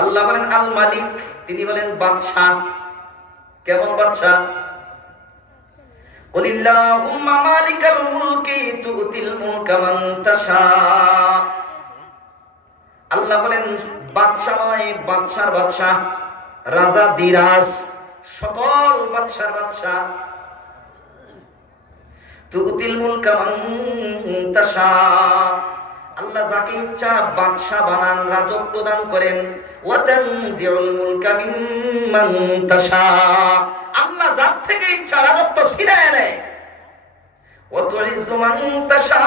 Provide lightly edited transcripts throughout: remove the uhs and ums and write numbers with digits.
আল্লাহ বলেন আল মালিক, তিনি বলেন বাদশাহ। কেমন বাদশাহ? কুলিল্লাহুম্মা মালিকাল মুলকি তুতিল মুলকা মান তাশা। আল্লাহ বলেন বাদশা নয়, বাদশার বাদশা, রাজা দিরাজ, সকল বাদশার বাদশা। তুতিল মুলকা মান তাশা, আল্লাহ যাকে ইচ্ছা বাদশা বানান, রাজত্ব দান করেন। ওয়া তানজিউল মুলকা মিম্মান তাশা, আল্লাহ যার থেকে ইচ্ছা রাজত্ব ছিনিয়ে নেয়। ওয়া তুইজ্জু মান তাশা,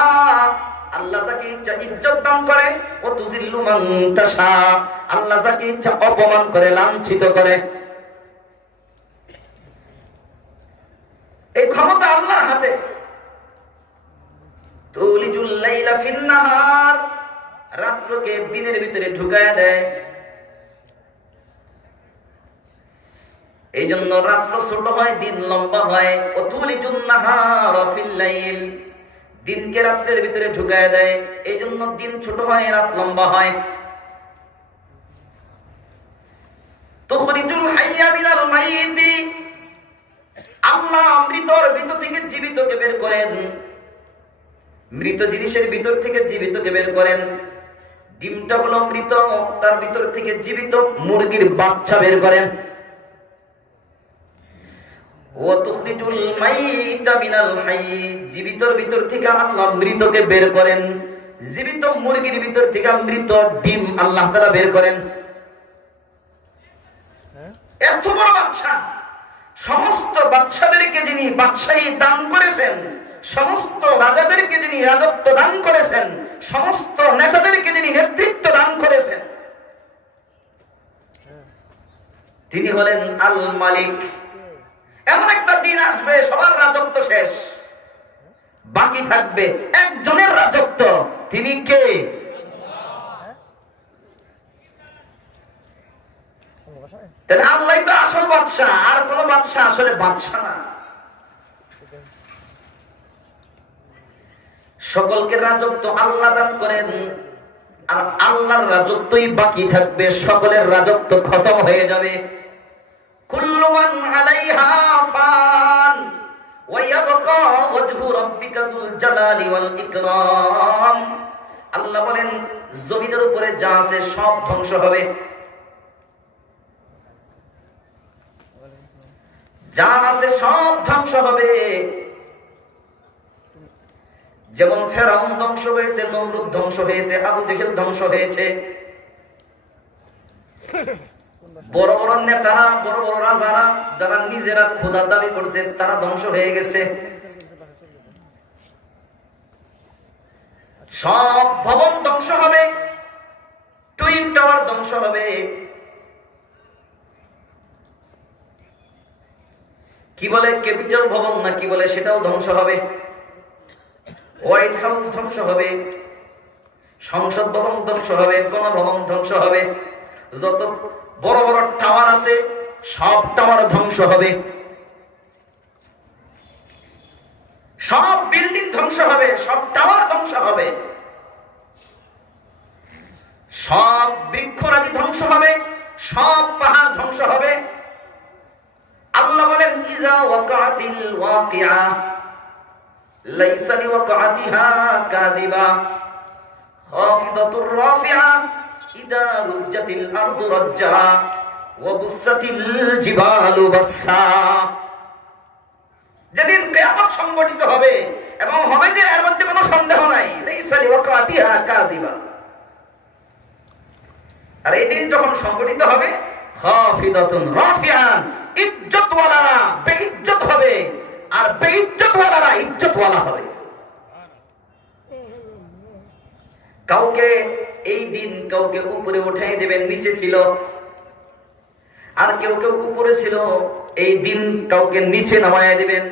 আল্লাহ যাকে ইচ্ছা ইজ্জত দান করে। ও তুজিল্লু মান তাশা, আল্লাহ যাকে ইচ্ছা অপমান করে, লাঞ্ছিত করে। এই ক্ষমতা আল্লাহর হাতে। তুলিজুল লাইলা ফিন নাহার, রাত্রকে দিনের ভিতরে ঢুকায়া দেয়। এই জন্য রাত্র ছোট হয়, দিন লম্বা হয়। ও তুলিজুন নাহার ফিল লাইল, দিনকে রাত্রের ভিতরে ঢুকায় দেয়। এই জন্য দিন ছোট হয়, রাত লম্বা হয়। তুখরিজুল হাইয়া মিনাল মাইয়িতি, আল্লাহ মৃতর ভিতর থেকে জীবিতকে বের করেন, মৃত জিনিসের ভিতর থেকে জীবিতকে বের করেন। ডিমটা হলো মৃত, তার ভিতর থেকে জীবিত মুরগির বাচ্চা বের করেন। ওয়া তুখরিজুল মাইয়িতা মিনাল হাইয়্যি, জীবিতর ভিতর থেকে আল্লাহ মৃতকে বের করেন। জীবিত মুরগির ভিতর থেকে মৃত ডিম আল্লাহ তাআলা বের করেন। এত বড় বাদশা, সমস্ত বাদশাদেরকে যিনি বাদশাহী দান করেছেন, সমস্ত রাজাদেরকে যিনি রাজত্ব দান করেছেন, সমস্ত নেতাদেরকে যিনি নেতৃত্ব দান করেছেন, তিনি হলেন আল মালিক। এমন একটা দিন আসবে সবার রাজত্ব শেষ, বাকি থাকবে একজনের রাজত্ব। তিনি কে? তাহলে আল্লাহ তো আসল বাদশা, আর কোন বাদশা আসলে বাদশা না। সকলকে রাজত্ব আল্লাহ দান করেন, আর আল্লাহর রাজত্বই বাকি থাকবে। সকলের রাজত্ব খতম হয়ে যাবে। কুল্লু মান আলাইহা ফান ওয়া ইয়াবকা ওয়াজহু রাব্বিকা যুল জালালি ওয়াল ইকরাম। আল্লাহ বলেন জমিনের উপরে যা আছে সব ধ্বংস হবে, যা আছে সব ধ্বংস হবে। যেমন ফেরাউন ধ্বংস হয়েছে, নমরুদ ধ্বংস হয়েছে, আবু জেহেল ধ্বংস হয়েছে। বড় বড় নেতারা, বড় বড় রাজারা, যারা নিজেরা খোদা দাবি করছে, তারা ধ্বংস হয়ে গেছে। সব ভবন ধ্বংস হবে, টুইন টাওয়ার ধ্বংস হবে। কি বলে ক্যাপিটাল ভবন না কি বলে, সেটাও ধ্বংস হবে। হোয়াইট হাউস ধ্বংস হবে, সংসদ ভবন ধ্বংস হবে, গণভবন ধ্বংস হবে। যত বড় বড় টাওয়ার আছে সব টাওয়ার ধ্বংস হবে, সব বিল্ডিং ধ্বংস হবে, সব টাওয়ার ধ্বংস হবে, সব বৃক্ষরাজি ধ্বংস হবে, সব পাহাড় ধ্বংস হবে। আল্লাহ বলেন ইজা ওয়াকাতিল ওয়াকিআ লাইসা লিওয়াকাতিহা কাযিবা খাফিদাতুর রাফিআ ইদা রুজ্জাতিল আরদু রাজ্জা ওয়া বুসাতিল জিবালু বাসসা। যেদিন কিয়ামত সংঘটিত হবে, এবং হবে যে এর মধ্যে কোনো সন্দেহ নাই, লাইসা লিওয়াকাতিহা কাযিবা। আর এই দিন যখন সংঘটিত হবে, খাফিদাতুন রাফিআন, ইজ্জতওয়ালারা বেইজ্জত হবে, আর বেইজ্জতওয়ালারা ইজ্জতওয়ালা হবে। কাউকে এই দিন কাউকে উপরে উঠাই দেবেন, নিচে ছিল। আর কেউ কেউ উপরে ছিল, এই দিন কাউকে নিচে নামায় দিবেন।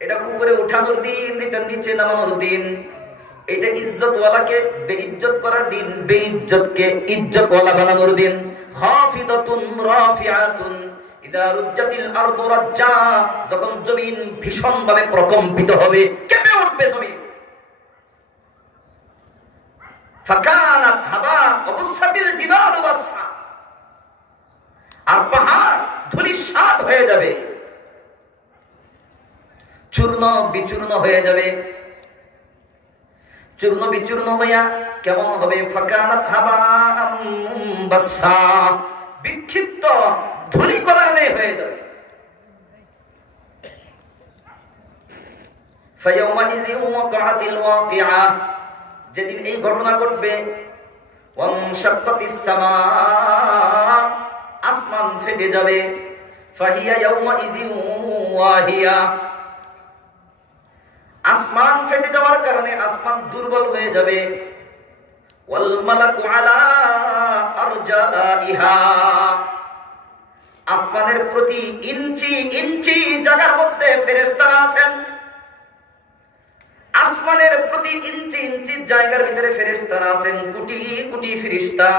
এটা উপরে উঠানোর দিন, এটা নিচে নামানোর দিন। এটা ইজ্জতওয়ালাকে বেইজ্জত করার দিন, বেইজ্জতকে ইজ্জতওয়ালা বানানোর দিন। খাফিদাতুন রাফিআতুন ইদা রুজ্জাতিল আরদু রাজ্জা, যখন জমিন ভীষণভাবে প্রকম্পিত হবে, কেঁপে উঠবে জমিন। ফাকানাত হাবা ওয়া বুসাতিল জিবালু বাসসা, চূর্ণ বিচূর্ণ হয়ে যাবে। চূর্ণ বিচূর্ণ হইয়া কেমন হবে? ফাকানাত হাবাম মুনবাসসা, বিক্ষিপ্ত ধূলিকণার ন্যায় হয়ে যাবে। ফায়াউমাইযিন ওয়াকাআতিল ওয়াকিআ, যেদিন এই ঘটনা ঘটবে, ওয়ানশাক্কাতিস সামা, আসমান ফেটে যাবে, ফাহিয়া ইয়াউমাইযিন ওয়াহিয়া, আসমান ফেটে যাওয়ার কারণে আসমান দুর্বল হয়ে যাবে। ওয়াল মালাকু আলা আরজাইহা, আসমানের প্রতি ইঞ্চি ইঞ্চি জায়গার মধ্যে ফেরেশতারা আছেন। আসমানের প্রতি ইঞ্চি ইঞ্চি জায়গার ভিতরে ফেরেশতারা আছেন, কোটি কোটি ফেরেশতা।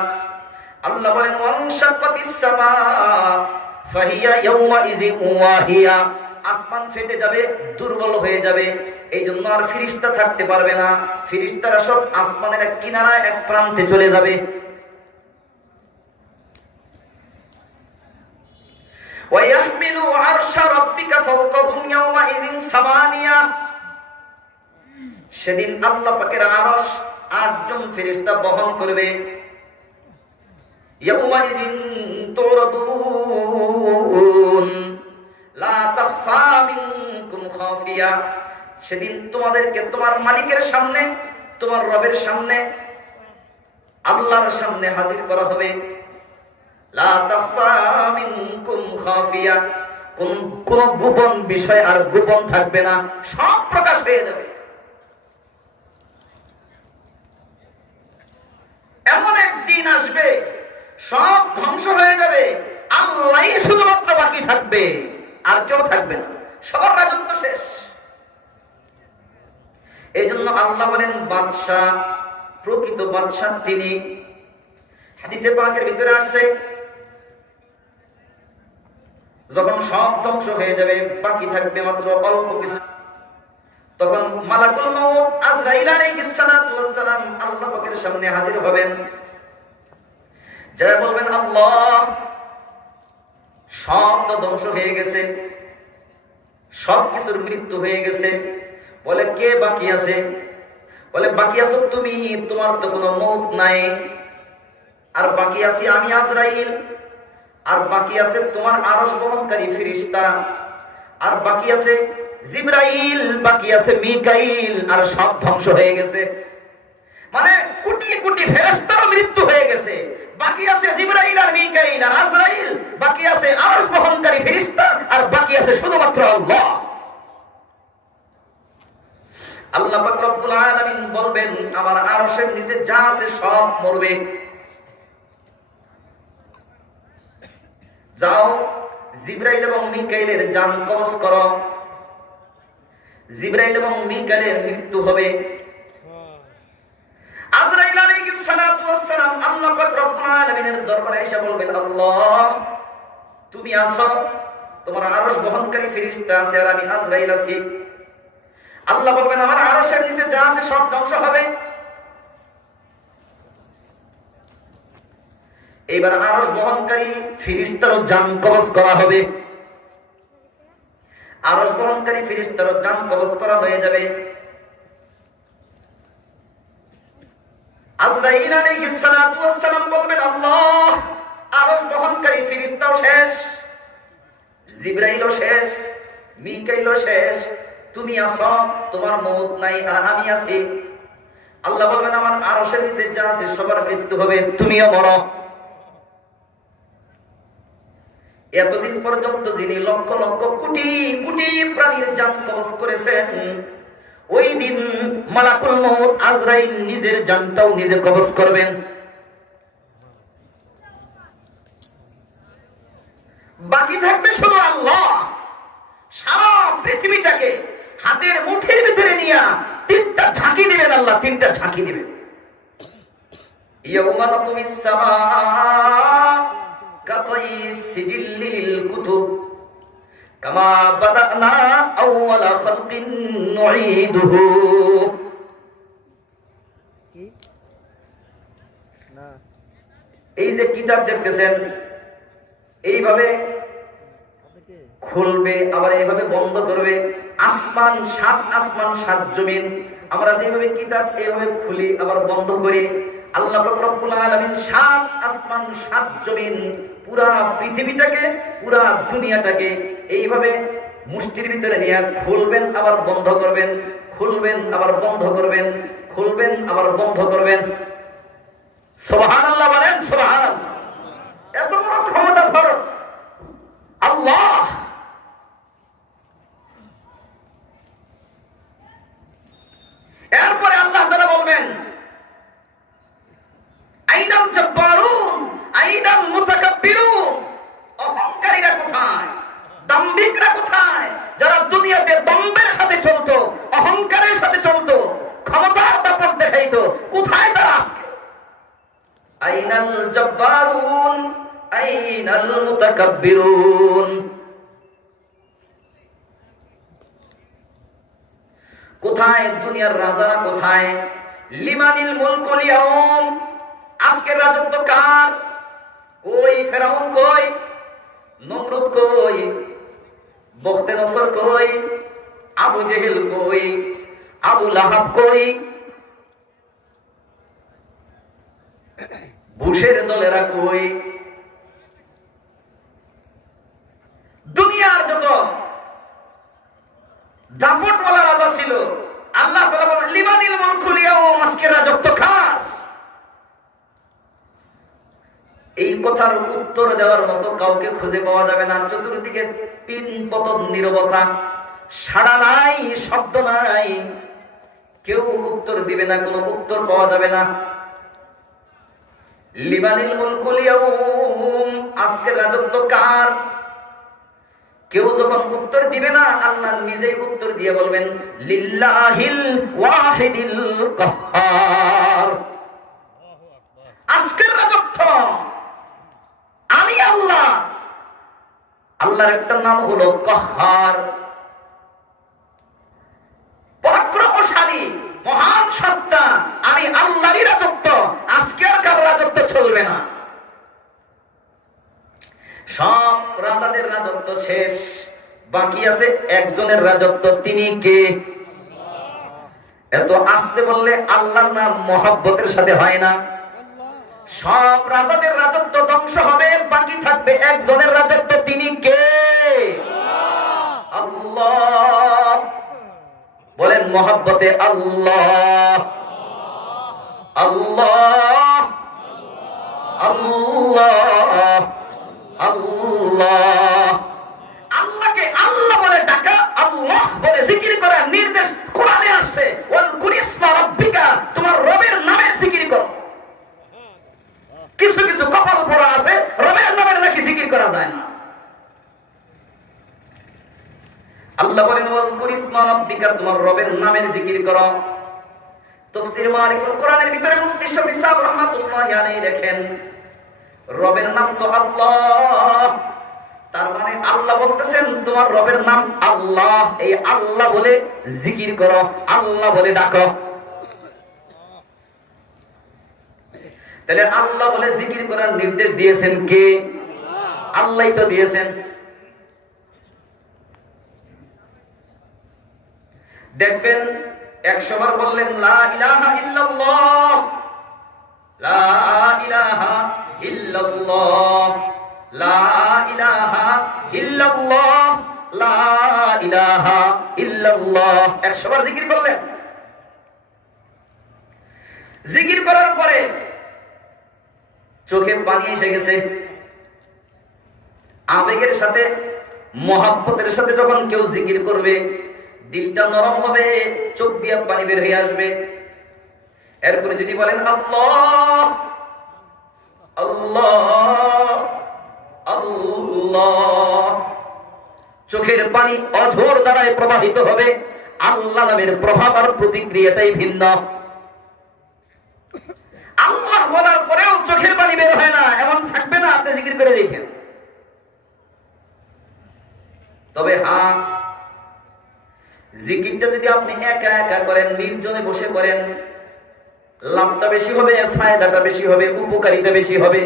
আল্লাহ বলেন ওয়ানশাক্কাতিস সামা ফাহিয়া ইয়াউমাইযিন ওয়াহিয়া, আসমান ফেটে যাবে, দুর্বল হয়ে যাবে। এই জন্য আর ফেরেশতা থাকতে পারবে না। ফেরেশতারা সব আসমানের এক কিনারায় এক প্রান্তে চলে যাবে। ওয়ায়াহমিলু আরশা রাব্বিকা ফাওকাহুম ইয়াওমাইযিন সামানিয়া, সেদিন আল্লাহ পাকের আরশ ৮ জন ফেরেশতা বহন করবে। ইয়াওমাইযিন তুরাদুন লা তাখফা মিনকুম খাফিয়া, সেদিন তোমাদেরকে তোমার মালিকের সামনে, তোমার রবের সামনে, আল্লাহর সামনে হাজির করা হবে। লা তাখফা মিনকুম খাফিয়া, কোন গোপন বিষয় আর গোপন থাকবে না, সব প্রকাশ হয়ে যাবে। এমন একদিন আসবে সব ধ্বংস হয়ে যাবে, আল্লাহই শুধুমাত্র বাকি থাকবে, আর কেউ থাকবে না, সবার রাজত্ব শেষ। এই জন্য আল্লাহ বলেন বাদশাহ, প্রকৃত বাদশাহ তিনি। হাদিসে পাকের ভিতরে আসছে যখন সব ধ্বংস হয়ে যাবে, বাকি থাকবে মাত্র অল্প কিছু, তখন মালাকুল মউত আজরাইল আলাইহিস সালাতু ওয়াস সালাম আল্লাহ পাকের সামনে হাজির হবেন। যারা বলবেন আল্লাহ, সব তো ধ্বংস হয়ে গেছে, সব কিছুর মৃত্যু হয়ে গেছে, বলে কে বাকি আছে? বলে বাকি আছো তুমি, তোমার তো কোনো মউত নাই। আর বাকি আছি আমি আজরাইল, আর বাকি আছে তোমার আরশ বহনকারী ফেরেশতা, আর বাকি আছে জিবরাইল, বাকি আছে মিকাইল, আর সব ধ্বংস হয়ে গেছে। মানে কোটি কোটি ফেরেশতার মৃত্যু হয়ে গেছে, বাকি আছে জিবরাইল আর মিকাইল আর আজরাইল, বাকি আছে আরশ বহনকারী ফেরেশতা, আর বাকি আছে শুধুমাত্র আল্লাহ। আল্লাহ পাক রব্বুল আলামিন বলবেন আমার আরশের নিচে যা আছে সব মরবে, যাও জিবরাইল এবং মিকাইলের জান কবজ করো। জিবরাইল এবং মিকাইলের মৃত্যু হবে। আজরাইল আলাইহিস সালাতু ওয়াস সালাম আল্লাহ পাক রব্বুল আলামিনের দরবারে এসে বলবেন আল্লাহ তুমি আসো, তোমার আরশ বহনকারী ফেরেশতা আছে আর আমি আজরাইল আছি। আল্লাহ বলবেন আমার আরশের নিচে যা আছে সব ধ্বংস হবে। এবার আরশ বহনকারী ফেরেশতারও জান কবজ করা হবে। আরশ বহনকারী ফেরেশতারও জান কবজ করা হয়ে যাবে। আজরাইল আলাইহিস সালাতু ওয়াস সালাম বলবেন আল্লাহ আরশ বহনকারী ফেরেশতাও শেষ, জিবরাইলও শেষ, মিকাইলও শেষ, তুমি আসো, তোমার মউত নাই আর আমি আছি। আল্লাহ বলবেন আমার আরশের নিচে যা আছে সবার মৃত্যু হবে, তুমিও মরো। এতদিন পর্যন্ত যিনি লক্ষ লক্ষ কোটি কোটি প্রাণীর জান কবজ করেছেন, ওই দিন মালাকুল মউত আজরাইল নিজের জানটাও নিজে কবজ করবেন। বাকি থাকবে শুধু আল্লাহ। সারা পৃথিবীটাকে হাতের মুঠির ভিতরে নিয়ে 3টা ঝাঁকি দিবেন আল্লাহ, 3টা ঝাঁকি দিবেন। ইয়াউমা নাতুমিস সামা কাতাইস সিজিল্লিল কুতুব কামা বাদানা আউওয়ালা খালকিন নুঈদুহু। এই যে কিতাব দেখতেছেন, এইভাবে খুলবে আবার এইভাবে বন্ধ করবে। আসমান সাত আসমান সাত জমিন, আমরা যেভাবে কিতাব এইভাবে খুলি আবার বন্ধ করি, আল্লাহ পাক রব্বুল আলামিন সাত আসমান সাত জমিন পুরা পৃথিবীটাকে পুরা দুনিয়াটাকে এইভাবে মুষ্টির ভিতরে নিয়ে খুলবেন আবার বন্ধ করবেন, খুলবেন আবার বন্ধ করবেন, খুলবেন আবার বন্ধ করবেন। সুবহানাল্লাহ বলেন সুবহানাল্লাহ। এত বড় ক্ষমতা ধর আল্লাহ। এরপরে আল্লাহ তাআলা বলবেন আইনাল জাব্বারুন আইনাল মুতাকাব্বিরুন, অহংকারীরা কোথায়, দাম্ভিকরা কোথায়, যারা দুনিয়াতে দম্ভের সাথে চলতো, অহংকারের সাথে চলতো, ক্ষমতার দাপট দেখাইতো, কোথায় তারা আজকে? আইনাল জাব্বারুন আইনাল মুতাকাব্বিরুন, কোথায় দুনিয়ার রাজারা কোথায়? লিমানিল মুলকুল ইয়াউম, আজকের রাজত্ব কার? কই ফেরাউন কই, নমরুদ কই, বখতে নসর কই, আবু জেহেল কই, আবু লাহাব কই, বুশের দলেরা কই? দুনিয়ার যত দাপটওয়ালা রাজা ছিল, আল্লাহ তাআলা বলেন লিমানিল মুলকুল ইয়াউম, আজকের রাজত্ব কার? এই কথার উত্তর দেওয়ার মতো কাউকে খুঁজে পাওয়া যাবে না। চতুর্দিকে পিন পতন নীরবতা, সাড়া নাই, শব্দ নাই, কেউ উত্তর দিবে না, কোনো উত্তর পাওয়া যাবে না। লিমানিল মুলকুল ইয়াউম, আজকের রাজত্ব কার? কেউ যখন উত্তর দিবে না, আল্লাহ নিজেই উত্তর দিয়ে বলবেন লিল্লাহিল ওয়াহিদিল কাহ্হার, আজকের রাজত্ব আমি আল্লাহ। আল্লাহর একটা নাম হলো কাহ্হার, পরাক্রমশালী, মহান সত্তা। আমি আল্লাহরই রাজত্ব, আজকের কার রাজত্ব চলবে না। সব রাজাদের রাজত্ব শেষ, বাকি আছে একজনের রাজত্ব। তিনি কে? এত আস্তে বললে আল্লাহর নাম মহব্বতের সাথে হয় না। সব রাজাদের রাজত্ব ধ্বংস হবে, বাকি থাকবে একজনের রাজত্ব। তিনি কে? আল্লাহ। বলেন মহব্বতে আল্লাহ আল্লাহ আল্লাহ আল্লাহ। আল্লাহকে আল্লাহ বলে ডাকা, আল্লাহ বলে জিকির করার নির্দেশ কোরআনে আসছে। ওয়াজকুর ইসমা রাব্বিকা, তোমার রবের নামের জিকির করো। কিছু কিছু কপাল পোড়া আছে, রবের নামের নাকি জিকির করা যায় না। আল্লাহ বলেন ওয়াজকুর ইসমা রাব্বিকা, তোমার রবের নামের জিকির করো। তাফসীর মারিফুল কোরআনের ভিতরে মুফতি শফি সাহেব রাহমাতুল্লাহি আলাইহি লেখেন, রবের নাম তো আল্লাহ, তার মানে আল্লাহ বলতেছেন তোমার রবের নাম আল্লাহ, এই আল্লাহ বলে জিকির করো, আল্লাহ বলে ডাকো। তাহলে আল্লাহ বলে জিকির করার নির্দেশ দিয়েছেন কে? আল্লাহই তো দিয়েছেন। দেখবেন 100 বার বললেন লা ইলাহা ইল্লাল্লাহ, লা ইলাহা ইল্লাল্লাহ, লা ইলাহা ইল্লাল্লাহ, লা ইলাহা ইল্লাল্লাহ, 100 বার জিকির করলেন। জিকির করার পরে চোখে পানি এসে গেছে। আবেগের সাথে মহব্বতের সাথে যখন কেউ জিকির করবে, দিলটা নরম হবে, চোখ দিয়ে পানি বের হয়ে আসবে। এরপরে যদি বলেন আল্লাহ আল্লাহ আল্লাহ, চোখের পানি অঝোর দ্বারায় প্রবাহিত হবে। আল্লাহ নামের প্রভাব আর প্রতিক্রিয়াটাই ভিন্ন। আল্লাহ বলার পরেও চোখের পানি বের হয় না, এমন থাকবে না। আপনি জিকির করে দেখেন। তবে হ্যাঁ, জিকিরটা যদি আপনি একা একা করেন, নির্জনে বসে করেন, লাভটা বেশি হবে, ফায়দাটা বেশি হবে, উপকারিতা বেশি হবে।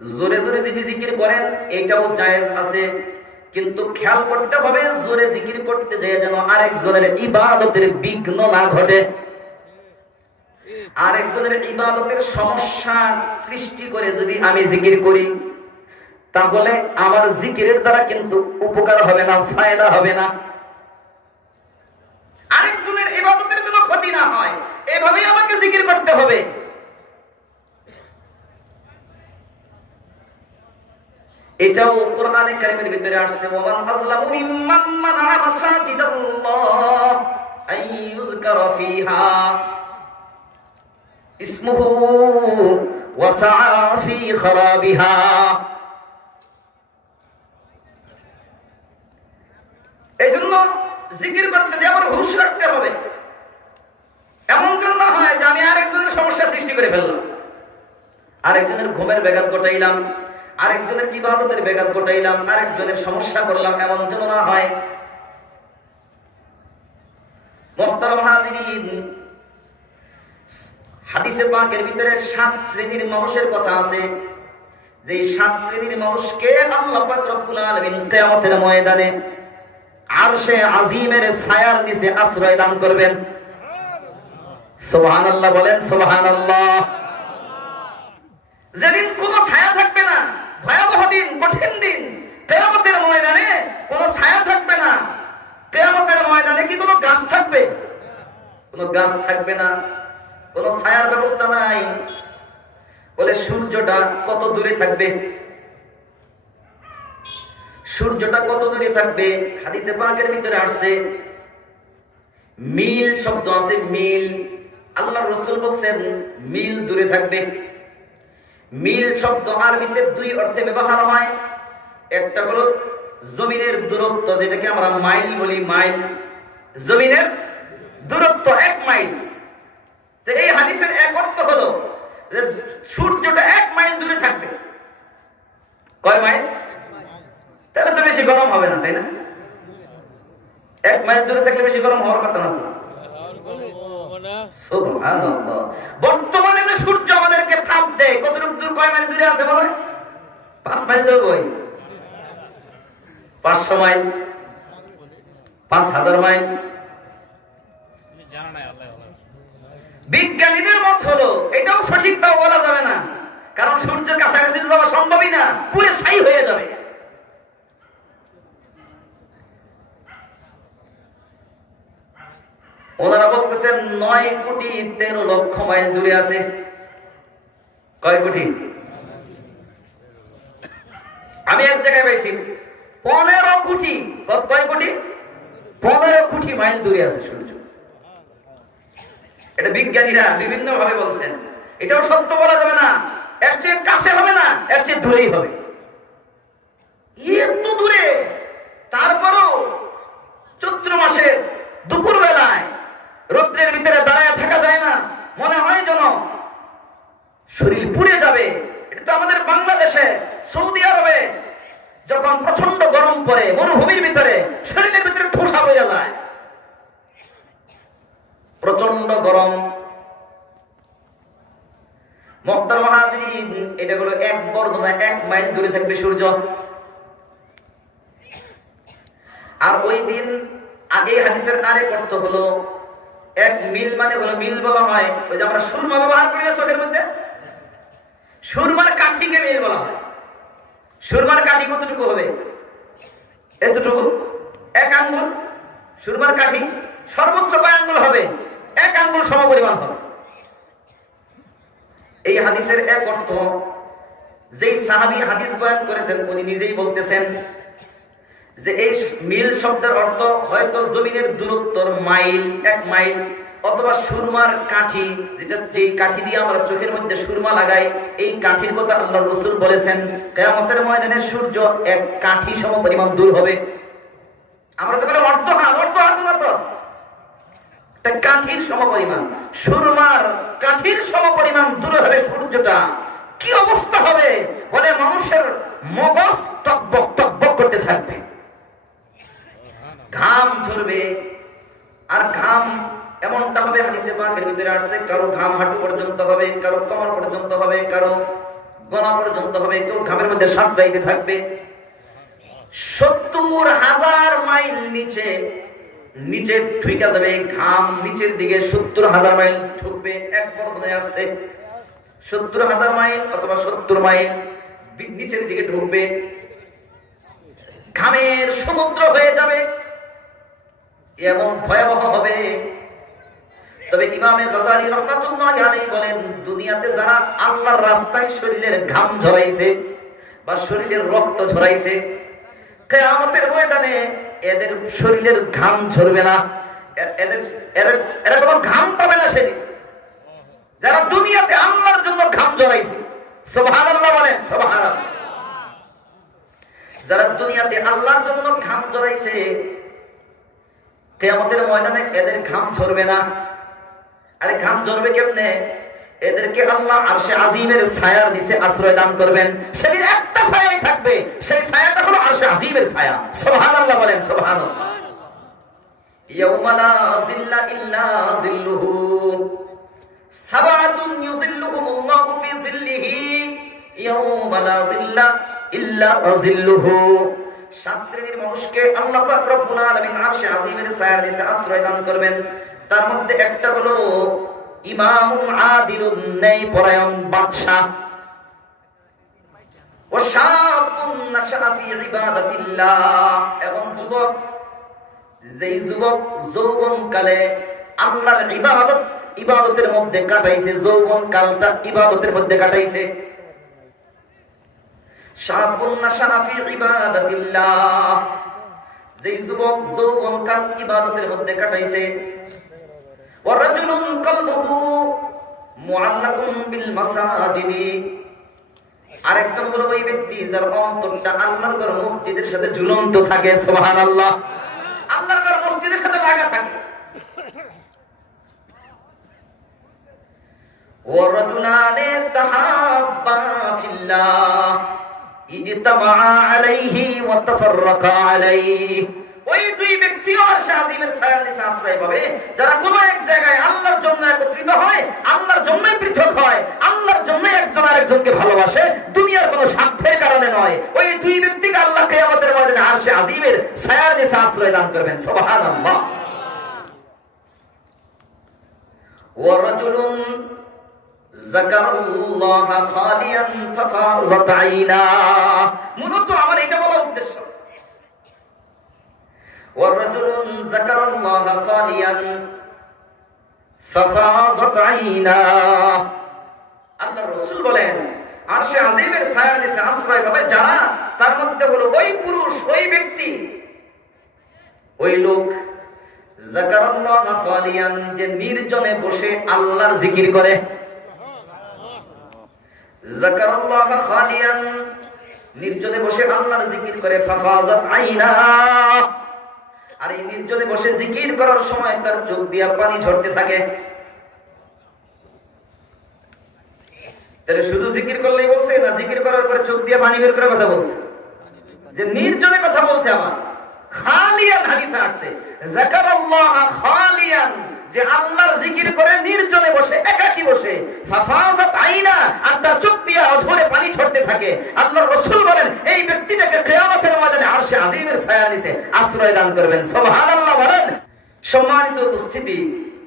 জোরে জোরে যদি জিকির করেন এটাও জায়েজ আছে, কিন্তু খেয়াল করতে হবে জোরে জিকির করতে যেয়ে যেন আরেকজনের ইবাদতের বিঘ্ন না ঘটে, আরেকজনের ইবাদতের সমস্যা সৃষ্টি করে যদি আমি জিকির করি তাহলে আমার জিকিরের দ্বারা কিন্তু উপকার হবে না, ফায়দা হবে না। আরেকজনের ইবাদতের জন্য ক্ষতি না হয় এভাবেই আমাকে জিকির করতে হবে। এটাও কোরআনে কারীমের ভিতরে আসছে, ওয়ামান আযলামু মিম্মান মানা'a মাসাজিদাল্লাহ আইয়ুযকারা ফিহা ইসমুহু ওয়া সা'a ফি খারাবিহা। এইজন্য জিকির করতে যে আমার হুঁশ রাখতে হবে, এমন যেন না হয় যে আমি আরেকজনের সমস্যা সৃষ্টি করে ফেললাম, আরেকজনের ঘুমের ব্যাঘাত ঘটাইলাম, আরেকজনের ইবাদতের ব্যাঘাত ঘটাইলাম, আরেকজনের সমস্যা করলাম, এমন যেন না হয়। মুহতারাম হাজিরিন, হাদিসে পাকের ভিতরে 7 শ্রেণীর মানুষের কথা আছে, যে 7 শ্রেণীর মানুষকে আল্লাহ পাক রব্বুল আলামিন কিয়ামতের ময়দানে আরশে আজিমের ছায়ার নিচে আশ্রয় দান করবেন। সুবহানাল্লাহ বলেন, সুবহানাল্লাহ। যেদিন কোনো ছায়া থাকবে না, ভয়াবহ দিন, কঠিন দিন, কিয়ামতের ময়দানে কোনো ছায়া থাকবে না। কিয়ামতের ময়দানে কি কোনো গাছ থাকবে? কোনো গাছ থাকবে না, কোনো ছায়ার ব্যবস্থা নাই। বলে সূর্যটা কত দূরে থাকবে? সূর্যটা কত দূরে থাকবে? হাদিসে পাকের ভিতরে আসছে, মিল শব্দ আছে, মিল। আল্লাহর রাসূল বলেন মিল দূরে থাকবে। মিল শব্দ আরবিতে 2 অর্থে ব্যবহার হয়। একটা হলো জমিনের দূরত্ব, যেটাকে আমরা মাইল বলি, মাইল, জমিনের দূরত্ব 1 মাইল। তো এই হাদিসের এক অর্থ হলো যে সূর্যটা 1 মাইল দূরে থাকবে। কয় মাইল? তাহলে তো বেশি গরম হবে না, তাই না? 1 মাইল দূরে থাকলে বেশি গরম হওয়ার কথা না তো। সুবহানাল্লাহ। বর্তমানে যে সূর্য আমাদেরকে তাপ দেয়, কতটুকু দূর, কয় মাইল দূরে আছে বলে? 5 মাইল দূরে, বই 500 মাইল, 5000 মাইল। বিজ্ঞানীদের মত হলো এটাও সঠিক, তাও বলা যাবে না, কারণ সূর্যের কাছাকাছি যাওয়া সম্ভবই না, পুরো ছাই হয়ে যাবে। ওনারা বলতেছেন 9,13,00,000 মাইল দূরে আছে। কয় কোটি? আমি এক জায়গায় পাইছি 15 কোটি। কয় কোটি? 15 কোটি মাইল দূরে আছে সূর্য। এটা বিজ্ঞানীরা বিভিন্ন ভাবে বলছেন, এটাও সত্য বলা যাবে না। এর চেয়ে কাছে হবে না, এর চেয়ে দূরেই হবে। এত দূরে, তারপরও চৈত্র মাসের দুপুর বেলায় রৌদ্রের ভিতরে দাঁড়ায় থাকা যায় না, মনে হয় যেন শরীর পুড়ে যাবে। এটা তো আমাদের বাংলাদেশে, সৌদি আরবে যখন প্রচন্ড গরম পড়ে মরুভূমির ভিতরে, শরীরের ভিতরে ঠোসা হয়ে যায়, প্রচন্ড গরম। মুহতারাম হাজিরিন, এটা হলো 1 বর্ণনা, 1 মাইল দূরে থাকবে সূর্য। আর ওই দিন আগে হাদিসের আরেক অর্থ হলো 1 মিল মানে হলো, মিল বলা হয় ওই যে আমরা সুরমা ব্যবহার করি না চোখের মধ্যে, সুরমার কাঠিকে মিল বলা হয়। সুরমার কাঠি কতটুকু হবে? এতটুকু, 1 আঙ্গুল। সুরমার কাঠি সর্বোচ্চ কয় আঙ্গুল হবে? 1 আঙ্গুল সমপরিমাণ হবে। এই হাদিসের এক অর্থ, যেই সাহাবী হাদিস বয়ান করেছেন উনি নিজেই বলতেছেন যে এই মিল শব্দের অর্থ হয়তো জমিনের দূরত্বর মাইল, 1 মাইল, অথবা সুরমার কাঠি, যেটা যেই কাঠি দিয়ে আমরা চোখের মধ্যে সুরমা লাগাই, এই কাঠির কথা আল্লাহর রাসূল বলেছেন কিয়ামতের ময়দানে সূর্য 1 কাঠি সমপরিমাণ দূর হবে। আমরা তো বলি অর্ধ হাত না, তো একটা কাঠির সমপরিমাণ, সুরমার কাঠির সমপরিমাণ দূরে হবে সূর্যটা। কি অবস্থা হবে বলে, মানুষের মগজ টকবক টকবক করতে থাকবে, ঘাম ঝরবে। আর ঘাম এমনটা হবে, হাদিসে পাকের ভিতরে আসছে, কারো ঘাম হাঁটু পর্যন্ত হবে, কারো কোমর পর্যন্ত হবে, কারো গলা পর্যন্ত হবে, কেউ ঘামের মধ্যে সাঁতরাইতে থাকবে। 70,000 মাইল নিচে নিচে ঢুকে যাবে, ঘাম নিচের দিকে 70,000 মাইল ঢুকবে। এক বর্ণনায় আসছে 70,000 মাইল অথবা 70 মাইল নিচের দিকে ঢুকবে, ঘামের সমুদ্র হয়ে যাবে, এমন ভয়াবহ হবে। তবে ইমামে গাযালি রাহমাতুল্লাহি আলাইহি বলেন, দুনিয়াতে যারা আল্লাহর রাস্তায় শরীরের ঘাম ঝরাইছে বা শরীরের রক্ত ঝরাইছে, কিয়ামতের ময়দানে এদের শরীরের ঘাম ঝরবে না, এরা কোনো ঘাম পাবে না সেদিন, যারা দুনিয়াতে আল্লাহর জন্য ঘাম ঝরাইছে। সুবহানাল্লাহ বলেন, সুবহানাল্লাহ। যারা দুনিয়াতে আল্লাহর জন্য ঘাম ঝরাইছে, কিয়ামতের ময়দানে এদের ঘাম ঝরবে না। আরে ঘাম ঝরবে কেমনে? এদেরকে আল্লাহ আরশে আজিমের ছায়ার নিচে আশ্রয় দান করবেন। সেদিন একটা ছায়াই থাকবে, সেই ছায়াটা হলো আরশে আজিমের ছায়া। সুবহানাল্লাহ বলেন, সুবহানাল্লাহ। ইয়াউমা লা জিল্লা ইল্লা জিল্লুহু, সাবআতুন ইউযিল্লুহুমুল্লাহু ফি জিল্লিহি ইয়াউমা লা জিল্লা ইল্লা জিল্লুহু। 7 শ্রেণীর মানুষকে আল্লাহ পাক রব্বুল আলামিন আরশে আজিমের ছায়ার নিচে আশ্রয় দান করবেন। তার মধ্যে একটা হলো ইমামুন আদিলুন, ন্যায়পরায়ণ বাদশা। ওয়া শাবুন নাশা ফি ইবাদাতিল্লাহ, এবং যুবক, যেই যুবক যৌবনকালে আল্লাহর ইবাদতের মধ্যে কাটাইছে, যৌবন কালটা ইবাদতের মধ্যে কাটাইছে। শাবুন নাশা ফি ইবাদাতিল্লাহ, যেই যুবক যৌবনকাল ইবাদতের মধ্যে কাটাইছে। ওয়া রাজুলুন কলবুহু মুআল্লাকুন বিল মাসাজিদি, আরেকজন হলো ওই ব্যক্তি যার অন্তরটা আল্লাহর ঘর মসজিদের সাথে ঝুলন্ত থাকে। সুবহানাল্লাহ, আল্লাহর ঘর মসজিদের সাথে লাগা থাকে। ওয়া রাজুলানে তাহাব্বা ফিল্লাহ ইজতামা আলাইহি ওয়া তাফাররাকা আলাইহি, ওই দুই ব্যক্তি আরশে আজিমের ছায়ার নিচে আশ্রয় পাবে যারা কোন এক জায়গায় আল্লাহর জন্য একত্রিত হয়, আল্লাহর জন্যই পৃথক হয়, আল্লাহর জন্য একজন আরেকজনকে ভালোবাসে, দুনিয়ার কোনো স্বার্থের কারণে নয়। ওই দুই ব্যক্তিকে আল্লাহ কিয়ামতের ময়দানে আরশে আজিমের ছায়ার নিচে আশ্রয় দান করবেন। সুবহানাল্লাহ। ওয়া রাজুলুন যাকারাল্লাহা খালিয়ান ফাফাযাত আইনা, মূলত আমার এটা বলা উদ্দেশ্য। ওয়ারাজুলুন যাকারাল্লাহা খালিয়ান ফাফাযাত আইনা, আল্লাহর রাসূল বলেন আরশে আজিমের ছায়ার নিচে আশ্রয় পাবে যারা, তার মধ্যে হলো ওই পুরুষ, ওই ব্যক্তি, ওই লোক যাকারাল্লাহা খালিয়ান, যে নির্জনে বসে আল্লাহর জিকির করে। যাকারাল্লাহা খালিয়ান, নির্জনে বসে আল্লাহর জিকির করে। ফাফাযাত আইনা, আর এই নির্জনে বসে জিকির করার সময় তার চোখ দিয়া পানি ঝরতে থাকে। তাহলে শুধু জিকির করলেই বলছে না, জিকির করার পরে চোখ দিয়া পানি বের করার কথা বলছে, যে নির্জনে কথা বলছে। আমার খালিয়ান হাদিসে আসছে যাকারাল্লাহা খালিয়ান, যে আল্লাহর জিকির করে নির্জনে বসে, একাকী বসে। ফাফাযাত আইনা, আর তার চোখ দিয়া অঝরে পানি ঝরতে থাকে। আল্লাহর রাসূল বলেন এই ব্যক্তিটাকে কিয়ামতের ময়দানে আরশে আজিমের ছায়ার নিচে আশ্রয় দান করবেন। সুবহানাল্লাহ বলেন। সম্মানিত উপস্থিতি,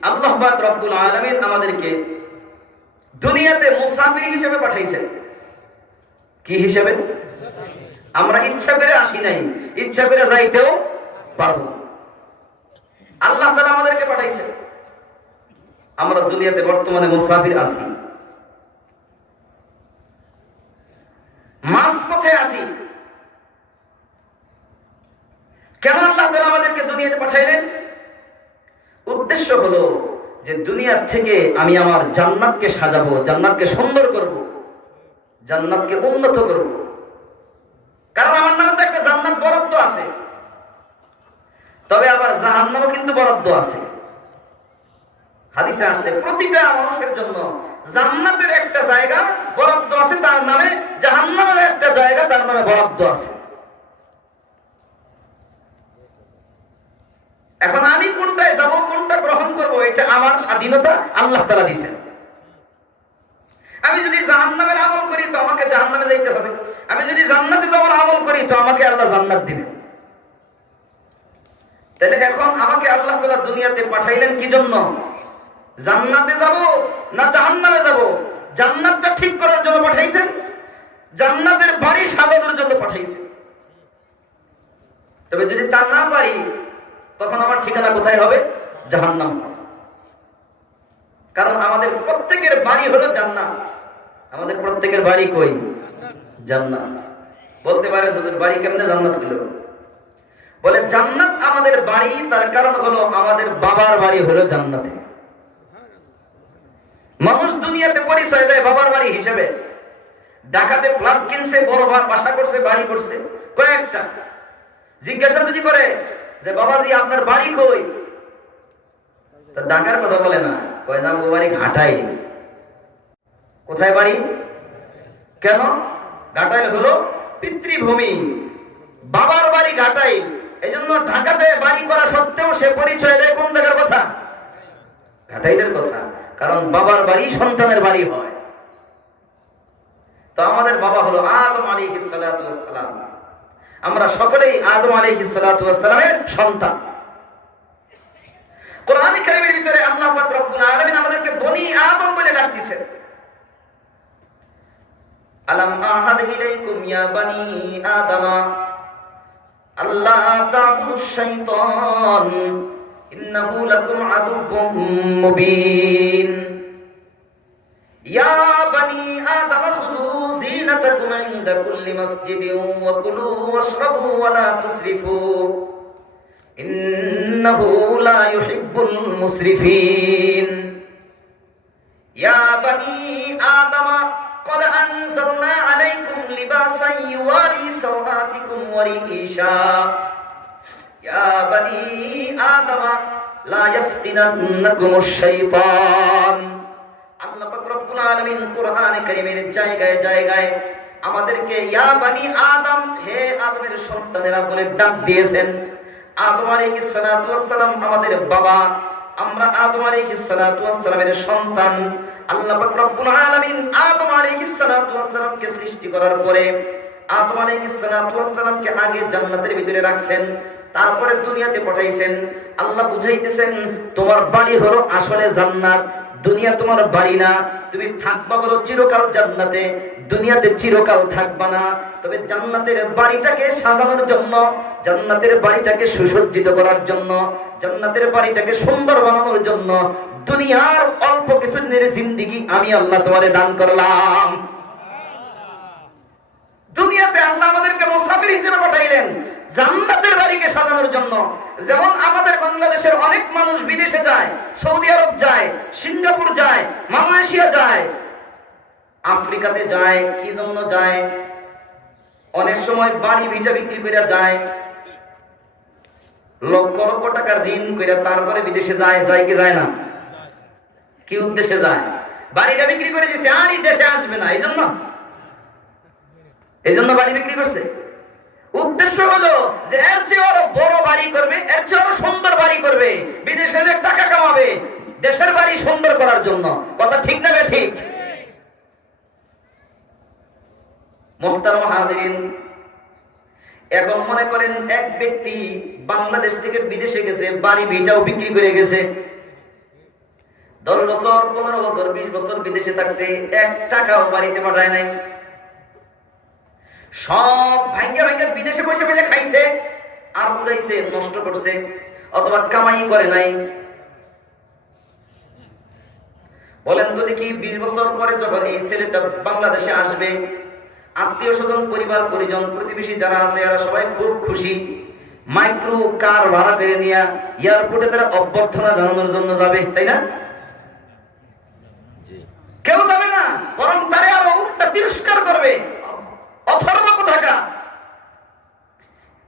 আল্লাহ পাক রব্বুল আলামিন আমাদেরকে দুনিয়াতে মুসাফির হিসেবে পাঠাইছেন। কি হিসেবে? আমরা ইচ্ছা করে আসি নাই, ইচ্ছা করে যাইতেও পারবো। আল্লাহ তাআলা আমাদেরকে পাঠাইছেন। আমরা দুনিয়াতে বর্তমানে মুসাফির আছি, মাঝপথে আছি। কেন আল্লাহ তাআলা আমাদেরকে দুনিয়াতে পাঠাইলেন? উদ্দেশ্য হলো যে দুনিয়া থেকে আমি আমার জান্নাতকে সাজাবো, জান্নাতকে সুন্দর করব, জান্নাতকে উন্নত করব। কারণ আমার নামে তো একটা জান্নাত বরাদ্দ আছে, তবে আবার জাহান্নামও কিন্তু বরাদ্দ আছে। হাদিসে আসছে প্রতিটা মানুষের জন্য জান্নাতের একটা জায়গা বরাদ্দ আছে তার নামে, জাহান্নামের একটা জায়গা তার নামে বরাদ্দ আছে। এখন আমি কোনটায় যাব, কোনটা গ্রহণ করব, এটা আমার স্বাধীনতা, আল্লাহ তাআলা দিয়েছেন। আমি যদি জাহান্নামের আমল করি তো আমাকে জাহান্নামে যাইতে হবে। আমি যদি জান্নাতে যাওয়ার আমল করি তো আমাকে আল্লাহ জান্নাত দিবেন। তাহলে এখন আমাকে আল্লাহ তাআলা দুনিয়াতে পাঠাইলেন কি জন্য? জান্নাতে যাব না জাহান্নামে যাব? জান্নাতটা ঠিক করার জন্য পাঠাইছেন, জান্নাতের বাড়ি সাজানোর জন্য পাঠাইছেন। তবে যদি তা না পারি তখন আমার ঠিকানা কোথায় হবে? জাহান্নাম। কারণ আমাদের প্রত্যেকের বাড়ি হলো জান্নাত। আমাদের প্রত্যেকের বাড়ি কই? জান্নাত। বলতে পারে হুজুর বাড়ি কেমনে জান্নাত হলো? বলে জান্নাত আমাদের বাড়ি, তার কারণ হলো আমাদের বাবার বাড়ি হলো জান্নাতে। মানুষ দুনিয়াতে পরিচয় দেয় বাবার বাড়ি হিসেবে। ঢাকাতে ফ্ল্যাট কিনছে, বড় বাসা করছে, বাড়ি করছে কয়েকটা। জিজ্ঞাসা যদি করে যে বাবাজি আপনার বাড়ি কই, তো ঢাকার কথা বলে না, কয় না ও বাড়ি ঘাটাই। কোথায় বাড়ি? কেন? ঘাটাইল হলো পিতৃভূমি, বাবার বাড়ি ঘাটাইল। এই জন্য ঢাকাতে বাড়ি করা সত্ত্বেও সে পরিচয় দেয় কোন জায়গার কথা? ঘাটাইলের কথা। কারণ বাবার বাড়ি সন্তানের বাড়ি হয়। তো আমাদের বাবা হলো আদম আলাইহিস সালাতু ওয়াস সালাম। আমরা সকলেই আদম আলাইহিস সালাতু ওয়াস সালামের সন্তান। কোরআন কারীমের ভিতরে আল্লাহ পাক রব্বুল আলামিন আমাদেরকে বনি আদম বলে ডাক দিয়েছেন। আলাম আহাদ ইলাইকুম ইয়া বানি আদম আল্লা তা'বুদুশ শাইতান ইন্নাহু লাকুম আদুউম মুবিন। ইয়া বানি আদম খুযু যিনাতাকুম ইনদা কুল্লি মাসজিদিন ওয়া কুলু ওয়াশরাবু ওয়া লা তুসরিফু ইন্নাহু লা ইউহিব্বুল মুসরিফিন। ইয়া বানি আদম قد أنزلنا عليكم لباسا يواري سوآتكم وريشا يا بني آدم لا يفتننكم الشيطان। আল্লাহ পাক রব্বুল আলামিন কোরআনে কারীমের জায়গায় জায়গায় আমাদেরকে ইয়া বানি আদম, হে আদমের সন্তানেরা বলে ডাক দিয়েছেন। আদম আলাইহিস সালাতু ওয়াস সালাম আমাদের বাবা, আমরা আদম আলাইহিস সালাতু ওয়াস সালামের সন্তান। আল্লাহ পাক রব্বুল আলামিন আদম আলাইহিস সালাতু ওয়াস সালামকে সৃষ্টি করার পরে আদম আলাইহিস সালাতু ওয়াস সালামকে আগে জান্নাতের ভিতরে রাখছেন, তারপরে দুনিয়াতে পাঠাইছেন। আল্লাহ বুঝাইতেছেন তোমার বাড়ি হলো আসলে জান্নাত, দুনিয়া তোমার বাড়ি না। তুমি থাকবা হলো চিরকাল জান্নাতে, দুনিয়াতে চিরকাল থাকবা না। তবে জান্নাতের বাড়িটাকে সাজানোর জন্য, জান্নাতের বাড়িটাকে সুসজ্জিত করার জন্য, জান্নাতের বাড়িটাকে সুন্দর বানানোর জন্য দুনিয়ার অল্প কিছুদিনের জিন্দেগি আমি আল্লাহ তোমাদের দান করলাম। দুনিয়াতে আল্লাহ আমাদেরকে মুসাফির হিসেবে পাঠাইলেন জান্নাতের বাড়িকে সাজানোর জন্য। যেমন আমাদের বাংলাদেশের অনেক মানুষ বিদেশে যায়, সৌদি আরব যায়, সিঙ্গাপুর যায়, মালয়েশিয়া যায়, আফ্রিকাতে যায়। কি জন্য যায়? অনেক সময় বাড়ি ভিটা বিক্রি করে যায়, লক্ষ লক্ষ টাকা ঋণ করে তারপরে বিদেশে যায়। যায় কি যায় না? কি উদ্দেশ্যে যায়? বাড়িটা বিক্রি করে দিয়েছে, আর এই দেশে আসবে না, এই জন্য বাড়ি বিক্রি করছে। উদ্দেশ্য হলো যে এর চেয়ে আরো বড় বাড়ি করবে, এর চেয়ে আরো সুন্দর বাড়ি করবে, বিদেশে যে টাকা কামাবে, দেশের বাড়ি সুন্দর করার জন্য। কথা ঠিক না ঠিক? মুহতারাম হাজিরিন, এখন মনে করেন এক ব্যক্তি বাংলাদেশ থেকে বিদেশে গেছে, বাড়ি ভিটাও বিক্রি করে গেছে, 10 বছর 15 বছর 20 বছর বিদেশে থাকছে, 1 টাকাও বাড়িতে পাঠায় নাই। সব ভাঙ্গা ভাঙ্গা বিদেশে বসে বসে খাইছে আর উড়াইছে, নষ্ট করছে, অথবা কামাই করে নাই। বলেন তো দেখি 20 বছর পরে যখন এই ছেলেটা বাংলাদেশে আসবে, আত্মীয় স্বজন, পরিবার পরিজন, প্রতিবেশী যারা আছে এরা সবাই খুব খুশি। মাইক্রো কার ভাড়া করে নিয়ে এয়ারপোর্টে তারা অভ্যর্থনা জানানোর জন্য যাবে, তাই না? কেউ যাবে না, বরং তারে আরো উল্টা তিরস্কার করবে। অথর্ব কোথাকা,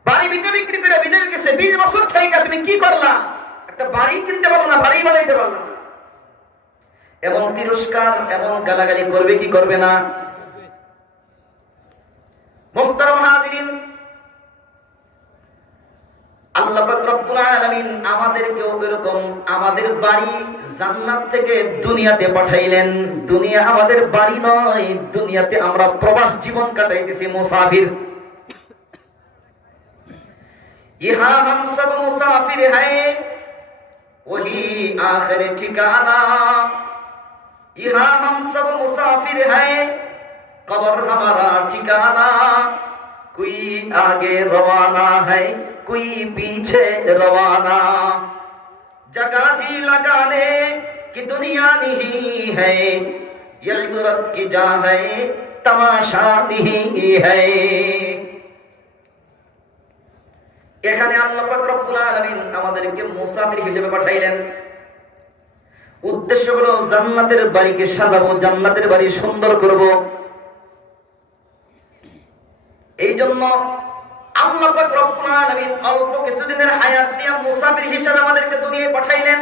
বাড়ি বিক্রি করে বিদেশ গেছে, 20 বছর থেকে তুমি কি করলা? একটা বাড়ি কিনতে পারলো না, বাড়ি বানাইতে পারলো না। এবং তিরস্কার এবং গালাগালি করবে কি করবে না? মুহতারাম হাজিরিন, আল্লাহ পাক রব্বুল আলামিন আমাদেরকেও এরকম আমাদের বাড়ি জান্নাত থেকে দুনিয়াতে পাঠাইলেন। দুনিয়া আমাদের বাড়ি নয়, দুনিয়াতে আমরা প্রবাস জীবন কাটাইতেছি, মুসাফির। ইহা হাম সব মুসাফির হ্যায়, ওহি আখির ঠিকানা। ইহা হাম সব মুসাফির হ্যায়, কবর हमारा ঠিকানা। कोई आगे रवाना है, कोई पीछे रवाना। जगह जी लगाने की दुनिया नहीं है, ये इबरत की जा है, तमाशा नहीं है। এখানে আল্লাহ পাক রব্বুল আলামিন আমাদেরকে মুসাফির হিসেবে পাঠাইলেন। উদ্দেশ্য হলো জান্নাতের বাড়িকে সাজাবো, জান্নাতের বাড়ি সুন্দর করব। এই জন্য আল্লাহ পাক রব্বুল আলামিন অল্প কিছুদিনের হায়াত দিয়ে মুসাফির হিসেবে আমাদেরকে দুনিয়ায় পাঠাইলেন।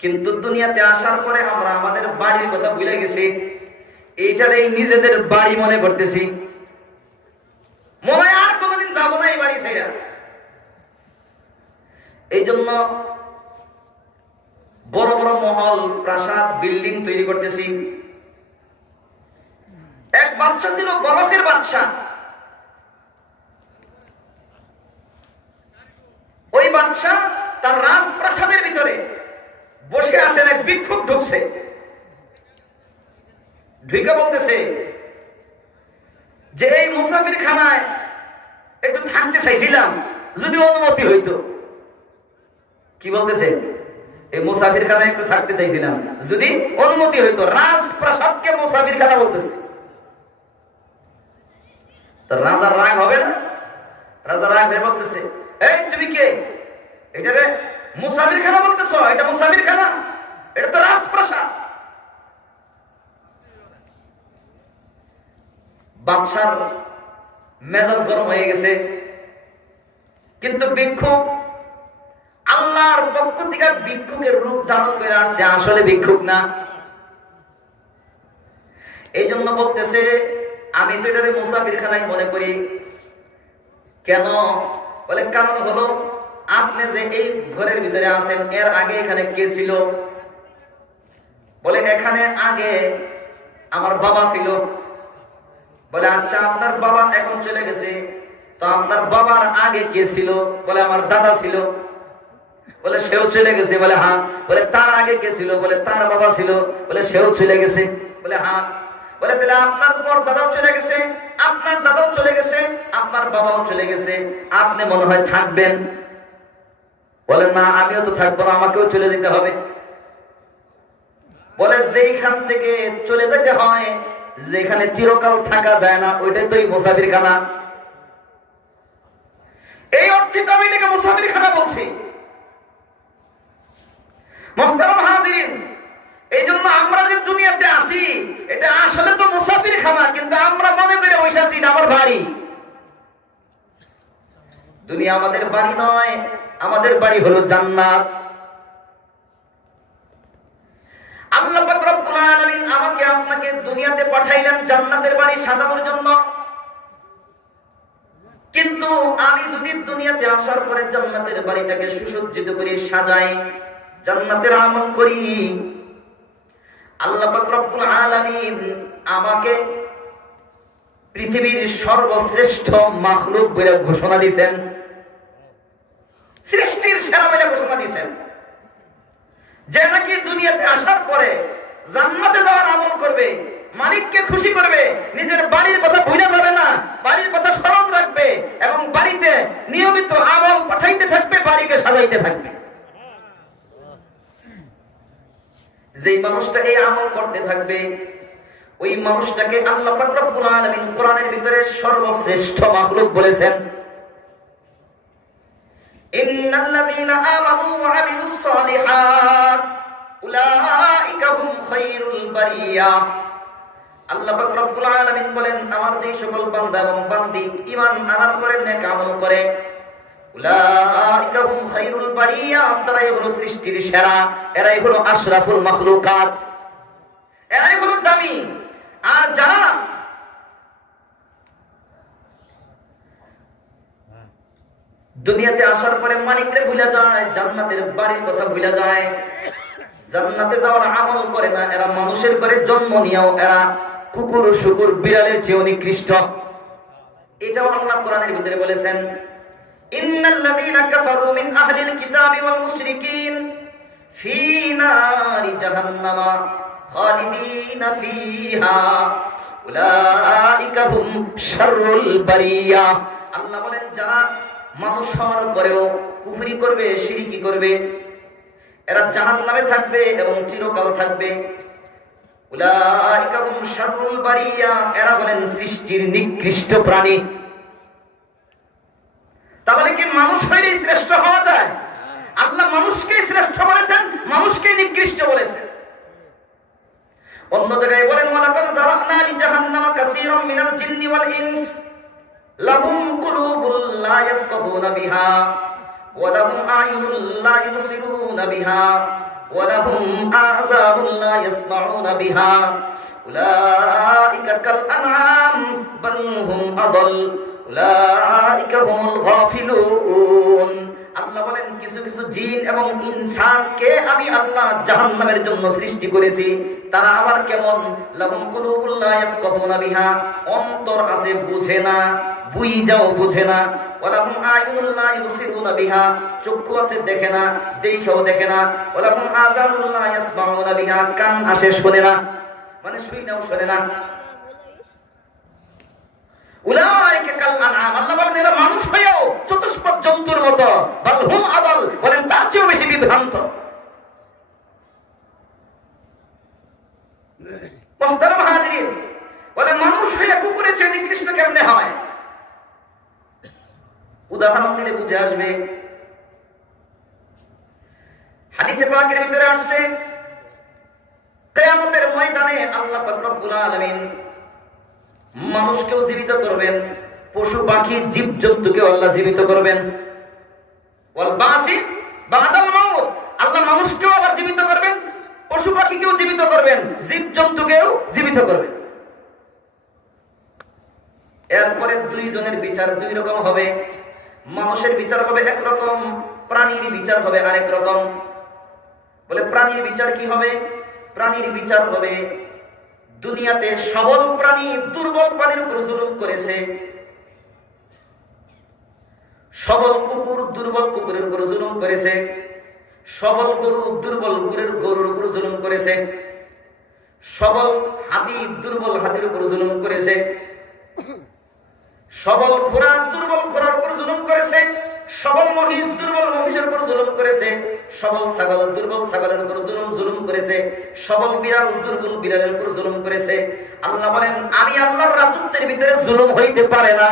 কিন্তু দুনিয়াতে আসার পরে আমরা আমাদের বাড়ির কথা ভুলে গেছি, এইটারই নিজেদের বাড়ি মনে করতেছি। মনে হয় আর কোনোদিন যাবো না এই বাড়ি ছেড়ে। এই জন্য বড় বড় মহল, প্রাসাদ, বিল্ডিং তৈরি করতেছি। এক বাদশা ছিল, বলকের বাদশা। ওই বাদশা তার রাজপ্রাসাদের ভিতরে বসে আছেন, এক ভিক্ষুক ঢুকছে। ঢুকে বলতেছে যে এই মুসাফির খানায় একটু থাকতে চাইছিলাম, যদি অনুমতি হইতো। কি বলতেছে? এই মুসাফির খানায় একটু থাকতে চাইছিলাম, যদি অনুমতি হইতো। রাজপ্রাসাদকে মুসাফির খানা বলতেছে। রাজার রাগ হবে না? রাজা রাগ হয়ে বলতেছে, এই তুমি কে? এটা রে মুসাফির খানা বলতেছ? এটা মুসাফির খানা, এটা তো রাজপ্রাসাদ। বাদশার মেজাজ গরম হয়ে গেছে। কিন্তু ভিক্ষুক আল্লাহর পক্ষ থেকে ভিক্ষুকের রূপ ধারণ করে আসছে, আসলে ভিক্ষুক না। এই জন্য বলতেছে, আমি তো এটারে মুসাফির খানায় মনে করি। কেন? বলে কারণ হলো আপনি যে এই ঘরের ভিতরে আছেন, এর আগে এখানে কে ছিল? বলে এখানে আগে আমার বাবা ছিল। বলে আচ্ছা, আপনার বাবা এখন চলে গেছে, তো আপনার বাবার আগে কে ছিল? বলে আমার দাদা ছিল। বলে সেও চলে গেছে। বলে হ্যাঁ। বলে তার আগে কে ছিল? বলে তার বাবা ছিল। বলে সেও চলে গেছে। বলে হ্যাঁ। বলে তাহলে আপনার পর দাদাও চলে গেছে, আপনার দাদাও চলে গেছে, আপনার বাবাও চলে গেছে, আপনি মনে হয় থাকবেন। বলে না, আমিও তো থাকবো না, আমাকেও চলে যেতে হবে। বলে যেখান থেকে চলে যেতে হয়, যেখানে চিরকাল থাকা যায় না, ওইটাই তো এই মুসাফির খানা। এই অর্থে তো আমি এটাকে মুসাফির খানা বলছি। মুহতারাম হাজিরিন, এই জন্য আমরা যে দুনিয়াতে আসি, এটা আসলে তো মুসাফির খানা, কিন্তু আমরা মনে করে বসেছি এটা আমার বাড়ি। দুনিয়া আমাদের বাড়ি নয়, আমাদের বাড়ি হলো জান্নাত। আল্লাহ পাক রব্বুল আলামিন আমাকে আপনাকে দুনিয়াতে পাঠাইলেন জান্নাতের বাড়ি সাজানোর জন্য। কিন্তু আমি যদি দুনিয়াতে আসার পরে জান্নাতের বাড়িটাকে সুসজ্জিত করে সাজাই, জান্নাতের আমল করি, আল্লাহ পাক রব্বুল আলামিন আমাকে পৃথিবীর সর্বশ্রেষ্ঠ মাখলুক বলে ঘোষণা দিয়েছেন, সৃষ্টির সেরা বলে ঘোষণা দিয়েছেন, যে নাকি দুনিয়াতে আসার পরে জান্নাতে যাওয়ার আমল করবে, মালিককে খুশি করবে, নিজের বাড়ির কথা ভুলে যাবে না, বাড়ির কথা স্মরণ রাখবে এবং বাড়িতে নিয়মিত আমল পাঠাইতে থাকবে, বাড়িকে সাজাইতে থাকবে। যেই মানুষটা এই আমল করতে থাকবে, ওই মানুষটাকে আল্লাহ পাক রব্বুল আলামিন কোরআনের ভিতরে সর্বশ্রেষ্ঠ মাখলুক বলেছেন। ইন্নাল্লাযীনা আমানু ওয়া আমিলুস সালিহাত উলাইকা হুম খায়রুল বারিয়া। আল্লাহ পাক রব্বুল আলামিন বলেন, আমার যে সকল বান্দা এবং বান্দি ঈমান আনার পরে নেক আমল করে, উলাইকা হুম খায়রুল বারিয়া, তারাই হলো সৃষ্টির সেরা, এরাই হলো আশরাফুল মাখলুকাত, এরাই হলো দামি। আর যারা দুনিয়াতে আসার পরে মালিকরে ভুলে যায়, জান্নাতের বাড়ির কথা ভুলে যায়, জান্নাতে যাওয়ার আমল করে না। এরা মানুষের ঘরে জন্ম নিয়েও এরা কুকুর শুকুর বিড়ালের চেয়ে নিকৃষ্ট। এটাও আল্লাহ কোরআনের ভিতরে বলেছেন, ইন্নাল্লাযীনা কাফারু মিন আহলিল কিতাবি ওয়াল মুশরিকিন ফি নারি জাহান্নামা খালিদিনা ফিহা উলাইকা হুম শাররুল বারিয়া। আল্লাহ বলেন, যারা মানুষ হওয়ার পরেও কুফরি করবে, শিরকি করবে, এরা জাহান্নামে থাকবে এবং চিরকাল থাকবে। উলাইকা হুম শাররুল বারিয়া, এরা হলেন সৃষ্টির নিকৃষ্ট প্রাণী। তাহলে কি মানুষ হইলে শ্রেষ্ঠ হওয়া যায়? আল্লাহ মানুষকে শ্রেষ্ঠ বলেছেন, মানুষকে নিকৃষ্ট বলেছেন। অন্য জায়গায় বলেন, ওয়ালাকাদ যারানা লিজাহান্নামা কাসীরাম মিনাল জিন্নি ওয়াল ইনস লাহুম কুলুবুন লা ইয়াফকাহুনা বিহা ওয়া লাহুম আ'য়ুনুন লা ইউবসিরুনা বিহা ওয়া লাহুম আযানুন লা ইয়াসমাউনা বিহা উলাইকা কাল আনআম বাল হুম আদাল উলাইকা হুমুল গাফিলুন। আল্লাহ বলেন, কিছু কিছু জিন এবং ইনসানকে আমি আল্লাহ জাহান্নামের জন্য সৃষ্টি করেছি। তারা আবার কেমন? লাহুম কুলুবুন লা ইয়াফকাহুনা বিহা, অন্তর আছে বুঝে না, বুঝি যাও বুঝে না। ওয়া লাহুম আ'য়ুনুন লা ইউবসিরুনা বিহা, চক্ষু আছে দেখে না, দেখেও দেখে না। ওয়া লাহুম আযানুন লা ইয়াসমাউনা বিহা, কান আছে শোনে না, মানে শুনেও শোনে না। উলাইকা কাল আনআম, আল্লাহ বলেন এরা মানুষ হয়েও চতুষ্পদ জন্তুর মতো। বাল হুম আদাল, বলেন তার চেয়েও বেশি বিভ্রান্ত। মুহতারাম হাজিরিন, বলেন মানুষ হয়ে কুকুরের চেয়ে নিকৃষ্ট কেমনে হয়? উদাহরণ দিলে বুঝে আসবে। হাদিসে পাকের ভিতরে আসছে, কিয়ামতের ময়দানে আল্লাহ পাক রব্বুল আলামিন মানুষকেও জীবিত করবেন, পশু পাখি জীবজন্তুকেও আল্লাহ জীবিত করবেন। ওয়াল বাসি বাদাল মাউত, আল্লাহ মানুষকেও আবার জীবিত করবেন, পশু পাখিকেও জীবিত করবেন, জীবজন্তুকেও জীবিত করবেন। এরপরে দুই জনের বিচার দুই রকম হবে। মানুষের বিচার হবে একরকম, প্রাণীর বিচার হবে আরেক রকম। বলে প্রাণীর বিচার কি হবে? প্রাণীর বিচার হবে, দুনিয়াতে সবল প্রাণী দুর্বল প্রাণীর উপর জুলুম করেছে, সবল কুকুর দুর্বল কুকুরের উপর জুলুম করেছে, সবল গরু দুর্বল গরুর উপর জুলুম করেছে, সবল হাতি দুর্বল হাতির উপর জুলুম করেছে, সবল ঘোড়া দুর্বল ঘোড়ার উপর জুলুম করেছে, সবল মহিষ দুর্বল মহিষের উপর জুলুম করেছে, সবল ছাগল দুর্বল ছাগলের উপর জুলুম করেছে, সবল বিড়াল দুর্বল বিড়ালের উপর জুলুম করেছে। আল্লাহ বলেন, আমি আল্লাহর রাজত্বের ভিতরে জুলুম হইতে পারে না,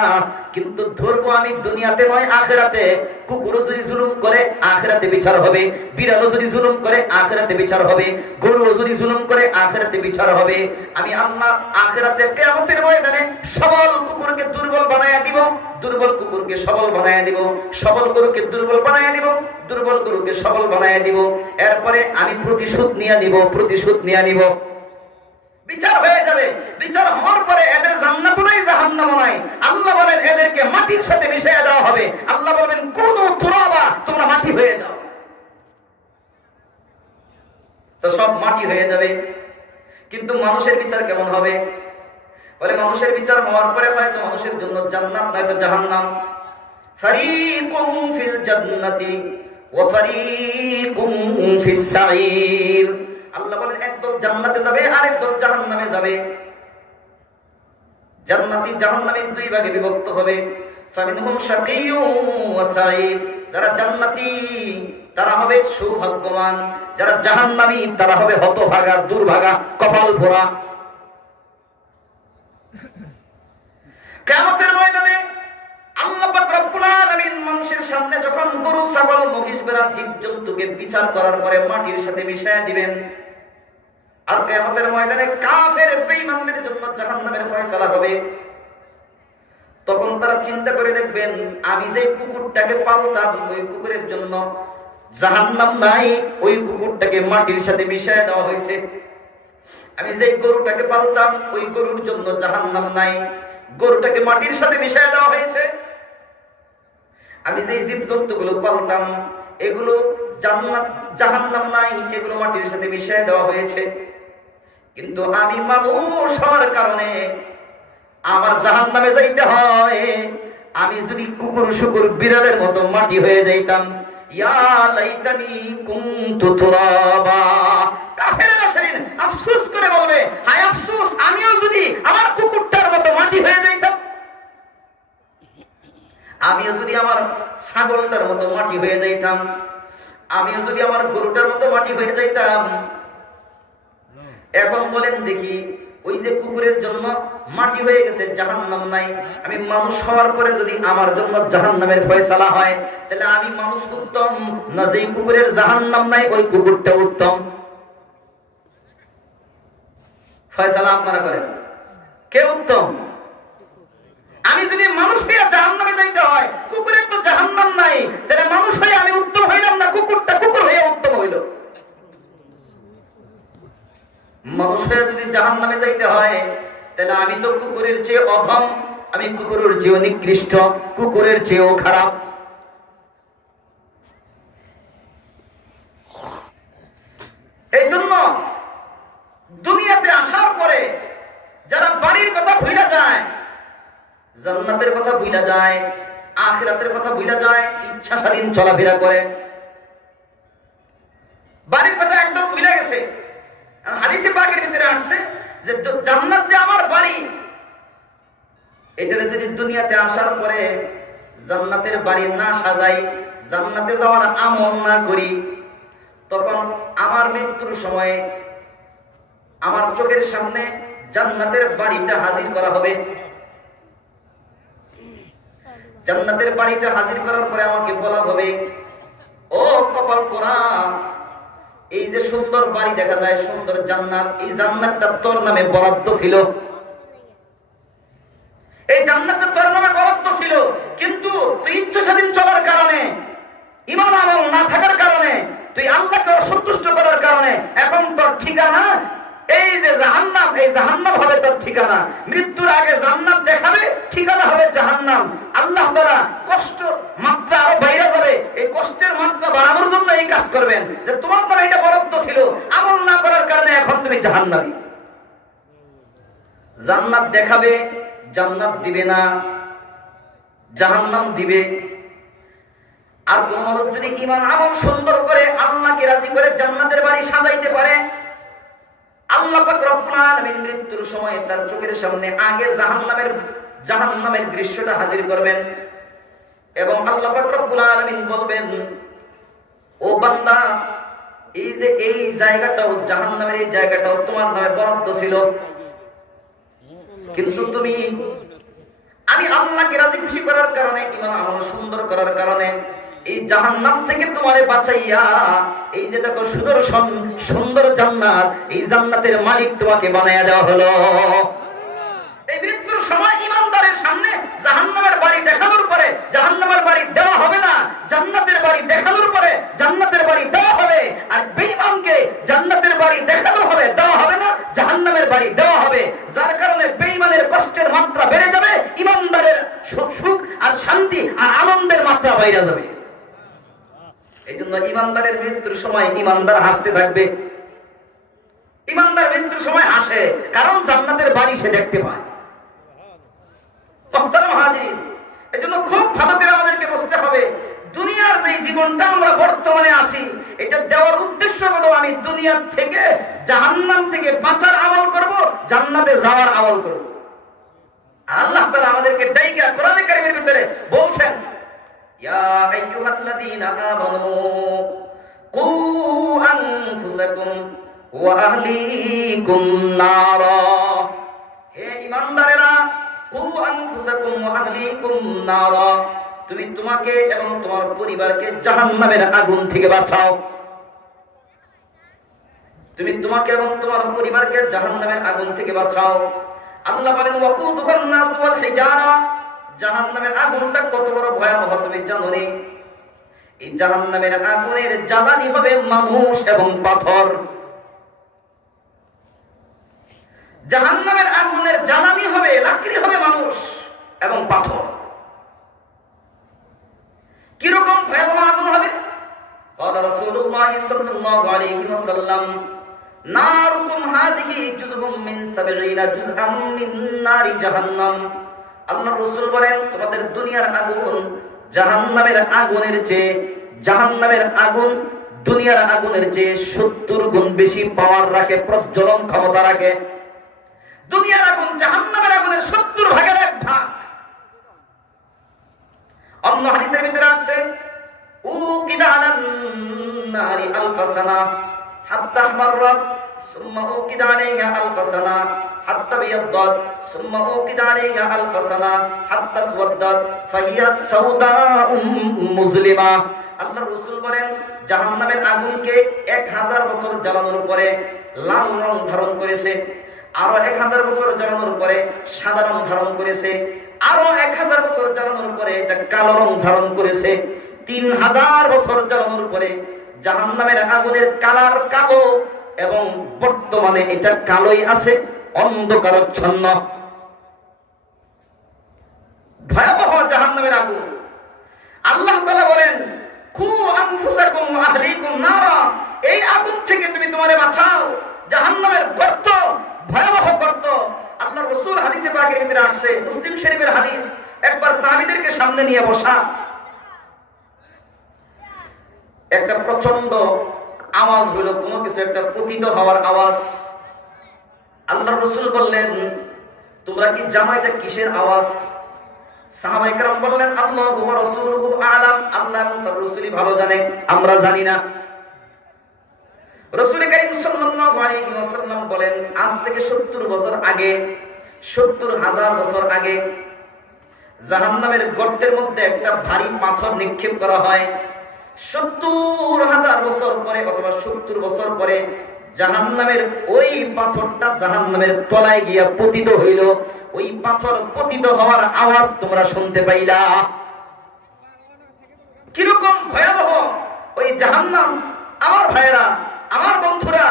কিন্তু ধরবো আমি দুনিয়াতে নয় আখিরাতে। কুকুরও যদি জুলুম করে আখিরাতে বিচার হবে, বিড়ালও যদি জুলুম করে আখিরাতে বিচার হবে, গরুও যদি জুলুম করে আখিরাতে বিচার হবে। আমি আল্লাহ আখিরাতে কিয়ামতের ময়দানে সবল কুকুরকে দুর্বল বানায়া দিব, দুর্বল কুকুরকে সবল বানায়া দিব, সবল গরুকে দুর্বল বানায়া দিব, দুর্বল গরুকে সবল বানায়া দিব। এরপরে আমি প্রতিশোধ নিয়ে নিব, প্রতিশোধ নিয়ে নিব। বিচার হয়ে যাবে। বিচার হওয়ার পরে এদের জান্নাতও নাই জাহান্নামও নাই। আল্লাহ বলেন এদেরকে মাটির সাথে মিশিয়ে দেওয়া হবে। আল্লাহ বলবেন, কোন তুরাবা, তোমরা মাটি হয়ে যাও। তো সব মাটি হয়ে যাবে। কিন্তু মানুষের বিচার কেমন হবে? বলে মানুষের বিচার হওয়ার পরে হয়তো মানুষের জন্য জান্নাত নয়তো জাহান্নাম। ফারিকুম ফিল জান্নাতি ওয়া ফারিকুম ফিস সাঈর। আল্লাহ বলেন একদল জান্নাতে যাবে আর একদল জাহান্নামে যাবে। জান্নাতি জাহান্নামী দুই ভাগে বিভক্ত হবে। ফামিনহুম শাকিয়্যুন ওয়া সাঈদ। যারা জান্নাতি তারা হবে সৌভাগ্যবান, যারা জাহান্নামী তারা হবে হতভাগা, দুর্ভাগা, কপাল পোড়া। কিয়ামতের ময়দানে আল্লাহ পাক রব্বুল আলামিন মানুষের সামনে যখন গরু ছাগল মহিষ ভেড়া জীবজন্তুকে বিচার করার পরে মাটির সাথে মিশিয়ে দিবেন, আর কিয়ামতের ময়দানে কাফের বেঈমানদের জন্য জাহান্নামের ফয়সালা হবে। তখন তারা চিন্তা করে দেখবেন, আমি যে কুকুরটাকে পালতাম ওই কুকুরের জন্য জাহান্নাম নাই, ওই কুকুরটাকে মাটির সাথে মিশিয়ে দেওয়া হয়েছে। আমি যে গরুটাকে পালতাম ওই গরুর জন্য জাহান্নাম নাই, গরুটাকে মাটির সাথে মিশিয়ে দেওয়া হয়েছে। আমি যে জীবজন্তুগুলো পালতাম এগুলো জান্নাত জাহান্নাম নাই, এগুলো মাটির সাথে মিশিয়ে দেওয়া হয়েছে। কিন্তু আমি মানুষ হওয়ার কারণে আমার জাহান্নামে যাইতে হয়। আমি যদি কুকুর শুকুর বিড়ালের মতো মাটি হয়ে যাইতাম, ইয়া লাইতানি কুনতু তুরাবা, কাফেররা সেদিন আফসোস করে বলবে, হায় আফসোস, আমিও যদি আমার কুকুরটার মতো মাটি হয়ে যাইতাম, আমিও যদি আমার ছাগলটার মতো মাটি হয়ে যাইতাম, আমিও যদি আমার গরুটার মতো মাটি হয়ে যাইতাম। এখন বলেন দেখি, ওই যে কুকুরের জন্য মাটি হয়ে গেছে, জাহান্নাম নাই, আমি মানুষ হওয়ার পরে যদি আমার জন্য জাহান্নামের ফয়সালা হয়, তাহলে আমি মানুষ উত্তম না যেই কুকুরের জাহান্নাম নাই ওই কুকুরটা উত্তম? ফয়সালা আপনারা করেন, কে উত্তম? আমি যদি মানুষ হইয়া জাহান্নামে যাইতে হয়, কুকুরের তো জাহান্নাম নাই, তাহলে মানুষ হয়ে আমি উত্তম হইলাম না কুকুরটা কুকুর হয়ে উত্তম হইল? মানুষ হয়ে যদি জাহান্নামে যাইতে হয়, তাহলে আমি তো কুকুরের চেয়ে অধম, আমি কুকুরের চেয়েও নিকৃষ্ট, কুকুরের চেয়েও খারাপ। এই জন্য দুনিয়াতে আসার পরে যারা বাড়ির কথা ভুলে যায়, জান্নাতের কথা ভুলে যায়, আখিরাতের কথা ভুলে যায়, ইচ্ছা স্বাধীন চলাফেরা করে, বাড়ির কথা একদম ভুলে গেছে। হাদিসে পাকের ভিতরে আসছে যে জান্নাত যে আমার বাড়ি, এটারে যদি দুনিয়াতে আসার পরে জান্নাতের বাড়ি না সাজাই, জান্নাতে যাওয়ার আমল না করি, তখন আমার মৃত্যুর সময়ে আমার চোখের সামনে জান্নাতের বাড়িটা হাজির করা হবে। জান্নাতের বাড়িটা হাজির করার পরে আমাকে বলা হবে, ও কপাল পোড়া, এই যে সুন্দর বাড়ি দেখা যায়, সুন্দর জান্নাত, এই জান্নাতটা তোর নামে বরাদ্দ ছিল, এই জান্নাতটা তোর নামে বরাদ্দ ছিল, কিন্তু তুই ইচ্ছা স্বাধীন চলার কারণে, ঈমান আমল না থাকার কারণে, তুই আল্লাহকে অসন্তুষ্ট করার কারণে এখন তোর ঠিকানা এই যে জাহান্নাম, এই জাহান্নাম হবে তোর ঠিকানা। মৃত্যুর আগে জান্নাত দেখাবে, ঠিকানা হবে জাহান্নাম। আল্লাহ তাআলা কষ্ট মাত্রা আরো বাইরে যাবে, এই কষ্টের মাত্রা বাড়ানোর জন্য এই কাজ করবেন যে তোমার নামে এটা বরাদ্দ ছিল, আমল না করার কারণে এখন তুমি জাহান্নামী। জান্নাত দেখাবে, জান্নাত দিবে না, জাহান্নাম দিবে। আর কোন মানুষ যদি ঈমান আমল সুন্দর করে আল্লাহকে রাজি করে জান্নাতের বাড়ি সাজাইতে পারে, আল্লাহ পাক রব্বুল আলামিন মৃত্যুর সময় তার চোখের সামনে আগে জাহান্নামের দৃশ্যটা হাজির করবেন, এবং আল্লাহ পাক রব্বুল আলামিন বলবেন, ও বান্দা, এই যে এই জায়গাটাও জাহান্নামের এই জায়গাটাও তোমার নামে বরাদ্দ ছিল, কিন্তু তুমি আমি আল্লাহকে রাজি খুশি করার কারণে, ঈমান আমল সুন্দর করার কারণে এই জাহান্নাম থেকে তোমারে বাঁচাইয়া এই যে দেখো সুদর্শন সুন্দর জান্নাত, এই জান্নাতের মালিক তোমাকে বানাইয়া দেওয়া হলো। এই মৃত্যুর সময় ঈমানদারের সামনে জাহান্নামের বাড়ি দেখানোর পরে জাহান্নামের বাড়ি দেওয়া হবে না, জান্নাতের বাড়ি দেখানোর পরে জান্নাতের বাড়ি দেওয়া হবে। আর বেঈমানকে জান্নাতের বাড়ি দেখানো হবে, দেওয়া হবে না, জাহান্নামের বাড়ি দেওয়া হবে। যার কারণে বেঈমানের কষ্টের মাত্রা বেড়ে যাবে, ঈমানদারের সুখ আর শান্তি আর আনন্দের মাত্রা বাইরে যাবে। এই জন্য ঈমানদারের মৃত্যুর সময় ঈমানদার হাসতে থাকবে। ঈমানদার মৃত্যুর সময় হাসে, কারণ জান্নাতের বাড়ি সে দেখতে পায়। মুহতারাম হাজিরিন, এই জন্য খুব ভালো করে আমাদেরকে বুঝতে হবে, দুনিয়ার যে জীবনটা আমরা বর্তমানে আসি, এটা দেওয়ার উদ্দেশ্য কত? আমি দুনিয়া থেকে জাহান্নাম থেকে বাঁচার আমল করব, জান্নাতে যাওয়ার আমল করব। আল্লাহ তাআলা আমাদেরকে ডাইকা কোরআনে কারীমের ভিতরে বলছেন, ইয়া আইয়ুহাল্লাযীনা আমানু কু আনফুসাকুম ওয়া আহলিকুম নারা, হে ঈমানদারেরা, কু আনফুসাকুম ওয়া আহলিকুম নারা, তুমি তোমাকে এবং তোমার পরিবারকে জাহান্নামের আগুন থেকে বাঁচাও। তুমি তোমাকে এবং তোমার পরিবারকে জাহান্নামের আগুন থেকে বাঁচাও। আল্লাহ বলেন, ওয়াকুদুহান নাস ওয়াল হিজারা, জাহান্নামের আগুনটা কত বড় ভয়াবহ তুমি জানো নি? এই জাহান্নামের আগুনের জ্বালানি হবে মানুষ এবং পাথর। জাহান্নামের আগুনের জ্বালানি হবে, লাকড়ি হবে মানুষ এবং পাথর। সাল্লাল্লাহু আলাইহি ওয়াসাল্লাম, নারুকুম হাযিহি জুজউম মিন 70 জুজআম মিন নারি জাহান্নাম। আল্লাহর রাসূল বলেন, তোমাদের দুনিয়ার আগুন জাহান্নামের আগুনের চেয়ে, জাহান্নামের আগুন দুনিয়ার আগুনের চেয়ে 70 গুণ বেশি পাওয়ার রাখে, প্রজ্বলন ক্ষমতা রাখে। দুনিয়ার আগুন জাহান্নামের আগুনের 70 ভাগের 1 ভাগ। অন্য হাদিসের ভিতরে আছে, উকিদা আলান নারি আলফা সানা হাত্তা মাররাত সুম্মা উকিদা আলাইহা আলফা সানা হাত্তা বিয়াদ্দাত সুম্মা উকিদা আলাইহা আলফা সানা হাত্তা আসওয়াদ্দাত ফাহিয়া সাউদাউম মুজলিমা। আল্লাহর রাসূল বলেন, জাহান্নামের আগুনকে 1000 বছর জ্বালানোর পরে লাল রং ধারণ করেছে, আরো 1000 বছর জ্বালানোর পরে সাদা রং ধারণ করেছে, আরো 1000 বছর জ্বালানোর পরে এটা কালো রং ধারণ করেছে। 3000 বছর জ্বালানোর পরে জাহান্নামের আগুনের কালার কালো, এবং বর্তমানে এটা কালোই আছে, অন্ধকারাচ্ছন্ন। ভয়াবহ জাহান্নামের আগুন। আল্লাহ তাআলা বলেন, কু আনফুসাকুম ওয়া আহলিকুম নারা, এই আগুন থেকে তুমি তোমারে বাঁচাও। জাহান্নামের গর্ত, ভয়াবহ গর্ত। আল্লাহর রাসূল হাদিসে পাকের ভিতরে আসছে, মুসলিম শরীফের হাদিস, একবার সাহাবীদেরকে সামনে নিয়ে বসা, একটা প্রচন্ড আওয়াজ হলো, কোনো কিছু একটা পতিত হওয়ার আওয়াজ। আল্লাহর রাসূল বললেন, তোমরা কি জানো এটা কিসের আওয়াজ? সাহাবায়ে কেরাম বললেন, আল্লাহু ওয়া রাসূলুহু আ'লাম, আল্লাহ এবং তার রাসূলই ভালো জানে, আমরা জানি না। রাসূল কারীম সাল্লাল্লাহু আলাইহি ওয়াসাল্লাম বলেন, আজ থেকে 70 বছর আগে, 70,000 বছর আগে জাহান্নামের গর্তের মধ্যে একটা ভারী পাথর নিক্ষেপ করা হয়। 70,000 বছর পরে অথবা 70 বছর পরে জাহান্নামের ওই পাথরটা জাহান্নামের তলায় গিয়া পতিত হইল। ওই পাথর পতিত হওয়ার আওয়াজ তোমরা শুনতে পাইলা। কিরকম ভয়াবহ ওই জাহান্নাম! আমার ভাইরা, আমার বন্ধুরা,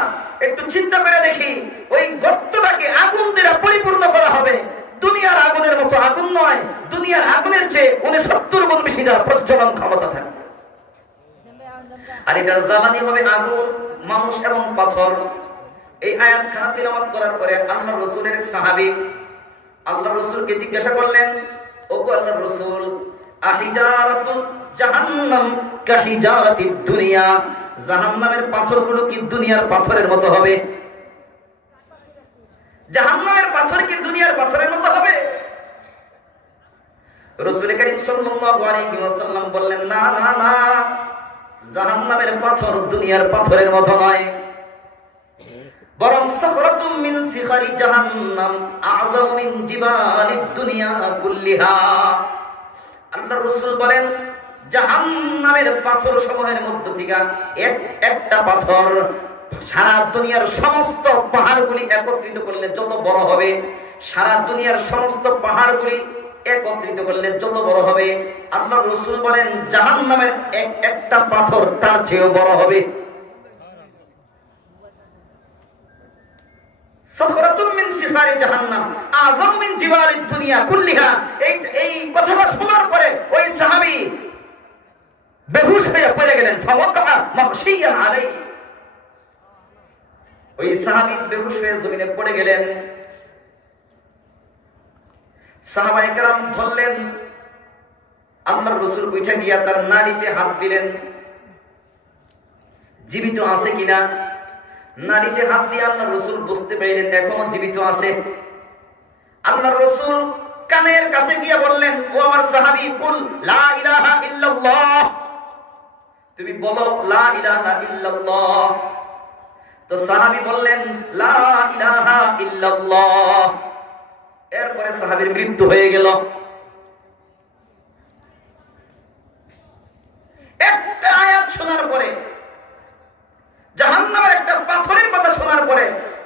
একটু চিন্তা করে দেখি, ওই গর্তটাকে আগুন দিয়ে পরিপূর্ণ করা হবে। দুনিয়ার আগুনের মতো আগুন নয়, দুনিয়ার আগুনের চেয়ে 69 গুণ বেশি যার প্রজ্বলন ক্ষমতা থাকে। আর এটার জ্বালানি হবে আগুন, মানুষ এবং পাথর। এই আয়াত খানা তিলাওয়াত করার পরে আল্লাহর রাসূলের এক সাহাবী আল্লাহর রাসূলকে জিজ্ঞাসা করলেন, ওগো আল্লাহর রাসূল, আহিজারাতুল জাহান্নাম কাহিজারাতিদ দুনিয়া, জাহান্নামের পাথরগুলো কি দুনিয়ার পাথরের মতো হবে? জাহান্নামের পাথর কি দুনিয়ার পাথরের মতো হবে? রাসূল কারীম সাল্লাল্লাহু আলাইহি ওয়াসাল্লাম বললেন, না না না, জাহান্নামের পাথর দুনিয়ার পাথরের মতো নয়, বরং সাখরাতুম মিন সিখারি জাহান্নাম আযম মিন জিবালিদ দুনিয়া কুল্লিহা। আল্লাহর রাসূল বলেন, জাহান্নামের পাথর সমূহের মধ্য থেকে একটা পাথর সারা দুনিয়ার সমস্ত পাহাড়গুলি একত্রিত করলে যত বড় হবে, সারা দুনিয়ার সমস্ত পাহাড়গুলি একত্রিত করলে যত বড় হবে, আল্লাহর রাসূল বলেন জাহান্নামের একটা পাথর তার চেয়েও বড় হবে। সাখরাতুম মিন সিখারি জাহান্নাম আযম মিন জিবালিদ দুনিয়া কুল্লিহা। এই কথাটা শোনার পরে ওই সাহাবী বেহুশ হয়ে পড়ে গেলেন। ফাওয়াকা মাগশিয়ান আলাইহি, ওই সাহাবী বেহুশ হয়ে জমিনে পড়ে গেলেন। সাহাবায়ে কেরাম ধরলেন, আল্লাহর রাসূল উঠে গিয়া তার নাড়িতে হাত দিলেন, জীবিত আছে কিনা। নাড়িতে হাত দিয়ে আল্লাহর রাসূল বুঝতে পারলেন এখনো জীবিত আছে। আল্লাহর রাসূল কানের কাছে গিয়া বললেন, ও আমার সাহাবী, কুল লা ইলাহা ইল্লাল্লাহ, তুমি বলো লা ইলাহা ইল্লাল্লাহ। তো সাহাবী বললেন লা ইলাহা ইল্লাল্লাহ। এরপরে সাহাবীর মৃত্যু হয়ে গেল। একটা আয়াত শোনার পরে, জাহান্নামের একটা পাথরের কথা শোনার পরে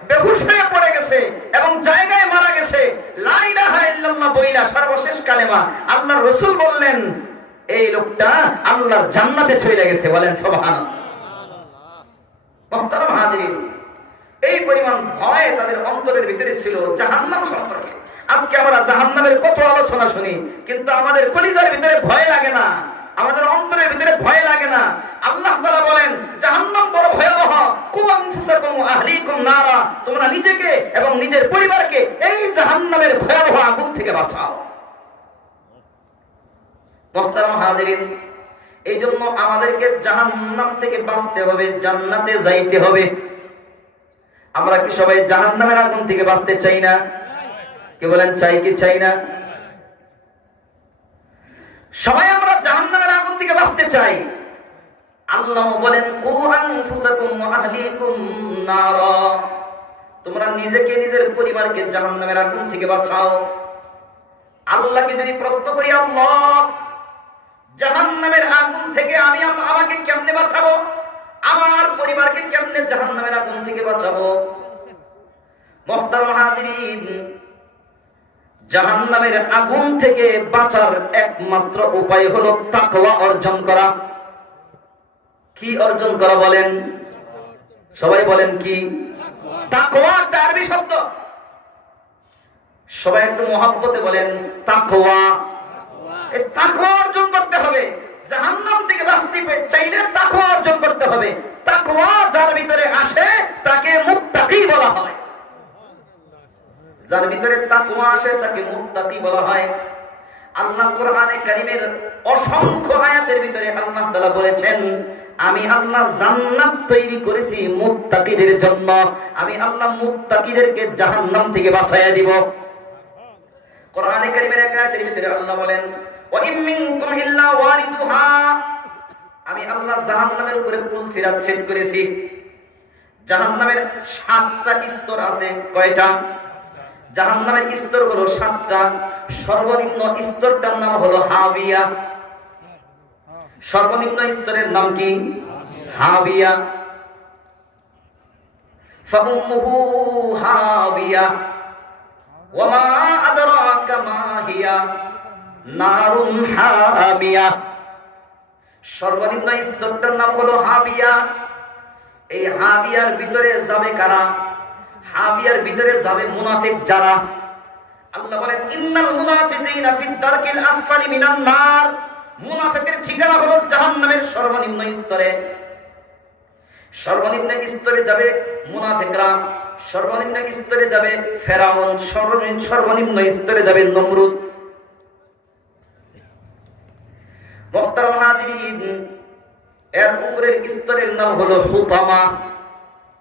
বেহুশ হয়ে পড়ে গেছে এবং জায়গায় মারা গেছে। লা ইলাহা ইল্লাল্লাহ বইলা সর্বশেষ কালেমা আল্লাহর রাসূল বললেন, এই লোকটা আল্লাহর জান্নাতে চলে গেছে। বলেন সুবহানাল্লাহ। মুহতারাম হাজিরিন, এই পরিমাণ ভয় তাদের অন্তরের ভিতরে ছিল জাহান্নাম সম্পর্কে। আজকে আমরা জাহান্নামের কত আলোচনা শুনি, কিন্তু আমাদের কলিজার ভিতরে ভয় লাগে না। আমাদের অন্তরের ভিতরে ভয় লাগে না। আল্লাহ তাআলা বলেন জাহান্নাম বড় ভয়াবহ, কু আনফুসাকুম ওয়া আহলিকুম নারা, তোমরা নিজেকে এবং নিজের পরিবারকে এই জাহান্নামের ভয়াবহ আগুন থেকে বাঁচাও। মুহতারাম হাজিরিন, এই জন্য আমাদেরকে জাহান্নাম থেকে বাঁচতে হবে, জান্নাতে যাইতে হবে। আমরা কি সবাই জাহান্নামের আগুন থেকে বাঁচতে চাই না? কে বলেন চাই কি চাই না? সবাই আমরা জাহান্নামের আগুন থেকে বাঁচতে চাই। আল্লাহ বলেন কু আনফুসাকুম ওয়া আহলিকুম নারা, তোমরা নিজেকে নিজের পরিবারকে জাহান্নামের আগুন থেকে বাঁচাও। আল্লাহকে যদি প্রশ্ন করি, আল্লাহ জাহান্নামের আগুন থেকে আমাকে কেমনে বাঁচাবো, আমার পরিবারকে কেমনে জাহান্নামের আগুন থেকে বাঁচাবো? মুহতারাম হাজিরিন, জাহান্নামের আগুন থেকে বাঁচার একমাত্র উপায় হলো তাকওয়া অর্জন করা। কি অর্জন করা বলেন? সবাই বলেন কি? তাকওয়া একটা আরবি শব্দ, সবাই একটু মহব্বতে বলেন তাকওয়া। এই তাকওয়া অর্জন করতে হবে। জাহান্নাম থেকে বাঁচতে চাইলে তাকওয়া অর্জন করতে হবে। তাকওয়া যার ভিতরে আসে তাকে মুত্তাকি বলা হয়। যার ভিতরে তাকওয়া আসে তাকে মুত্তাকি বলা হয়। আল্লাহ কোরআনে কারীমের অসংখ্য আয়াতের ভিতরে আল্লাহ তাআলা বলেছেন, আমি আল্লাহ জান্নাত তৈরি করেছি মুত্তাকিদের জন্য, আমি আল্লাহ মুত্তাকিদেরকে জাহান্নাম থেকে বাঁচাইয়া দিব। কোরআনে কারীমের এক আয়াতের ভিতরে আল্লাহ বলেন, ওয়া ইম মিনকুম ইল্লা ওয়ারিদুহা, আমি আল্লাহ জাহান্নামের উপরে পুল সিরাত সেট করেছি। জাহান্নামের 7টা স্তর আছে। কয়টা? জাহান্নামের স্তর হলো 7টা। সর্বনিম্ন স্তরটার নাম হলো হাবিয়া। সর্বনিম্ন স্তরের নাম কি? হাবিয়া। ফাউম্মুহু হাবিয়া ওয়া মা আদরাকা মা হিয়া নারুন হামিয়া। সর্বনিম্ন স্তরটার নাম হলো হাবিয়া। এই হাবিয়ার ভিতরে যাবে কারা? হাবিয়ার ভিতরে যাবে মুনাফিক যারা। আল্লাহ বলেন ইন্নাল মুনাফিকিনা ফিদ দারকিল আসফালি মিনান নার, মুনাফিকের ঠিকানা হলো জাহান্নামের সর্বনিম্ন স্তরে। সর্বনিম্ন স্তরে যাবে মুনাফিকরা, সর্বনিম্ন স্তরে যাবে ফেরাউন, সর্বনিম্ন স্তরে যাবে নমরুদ। মুহতারাম হাজিরিন, এর উপরের স্তরের নাম হলো হুতামা।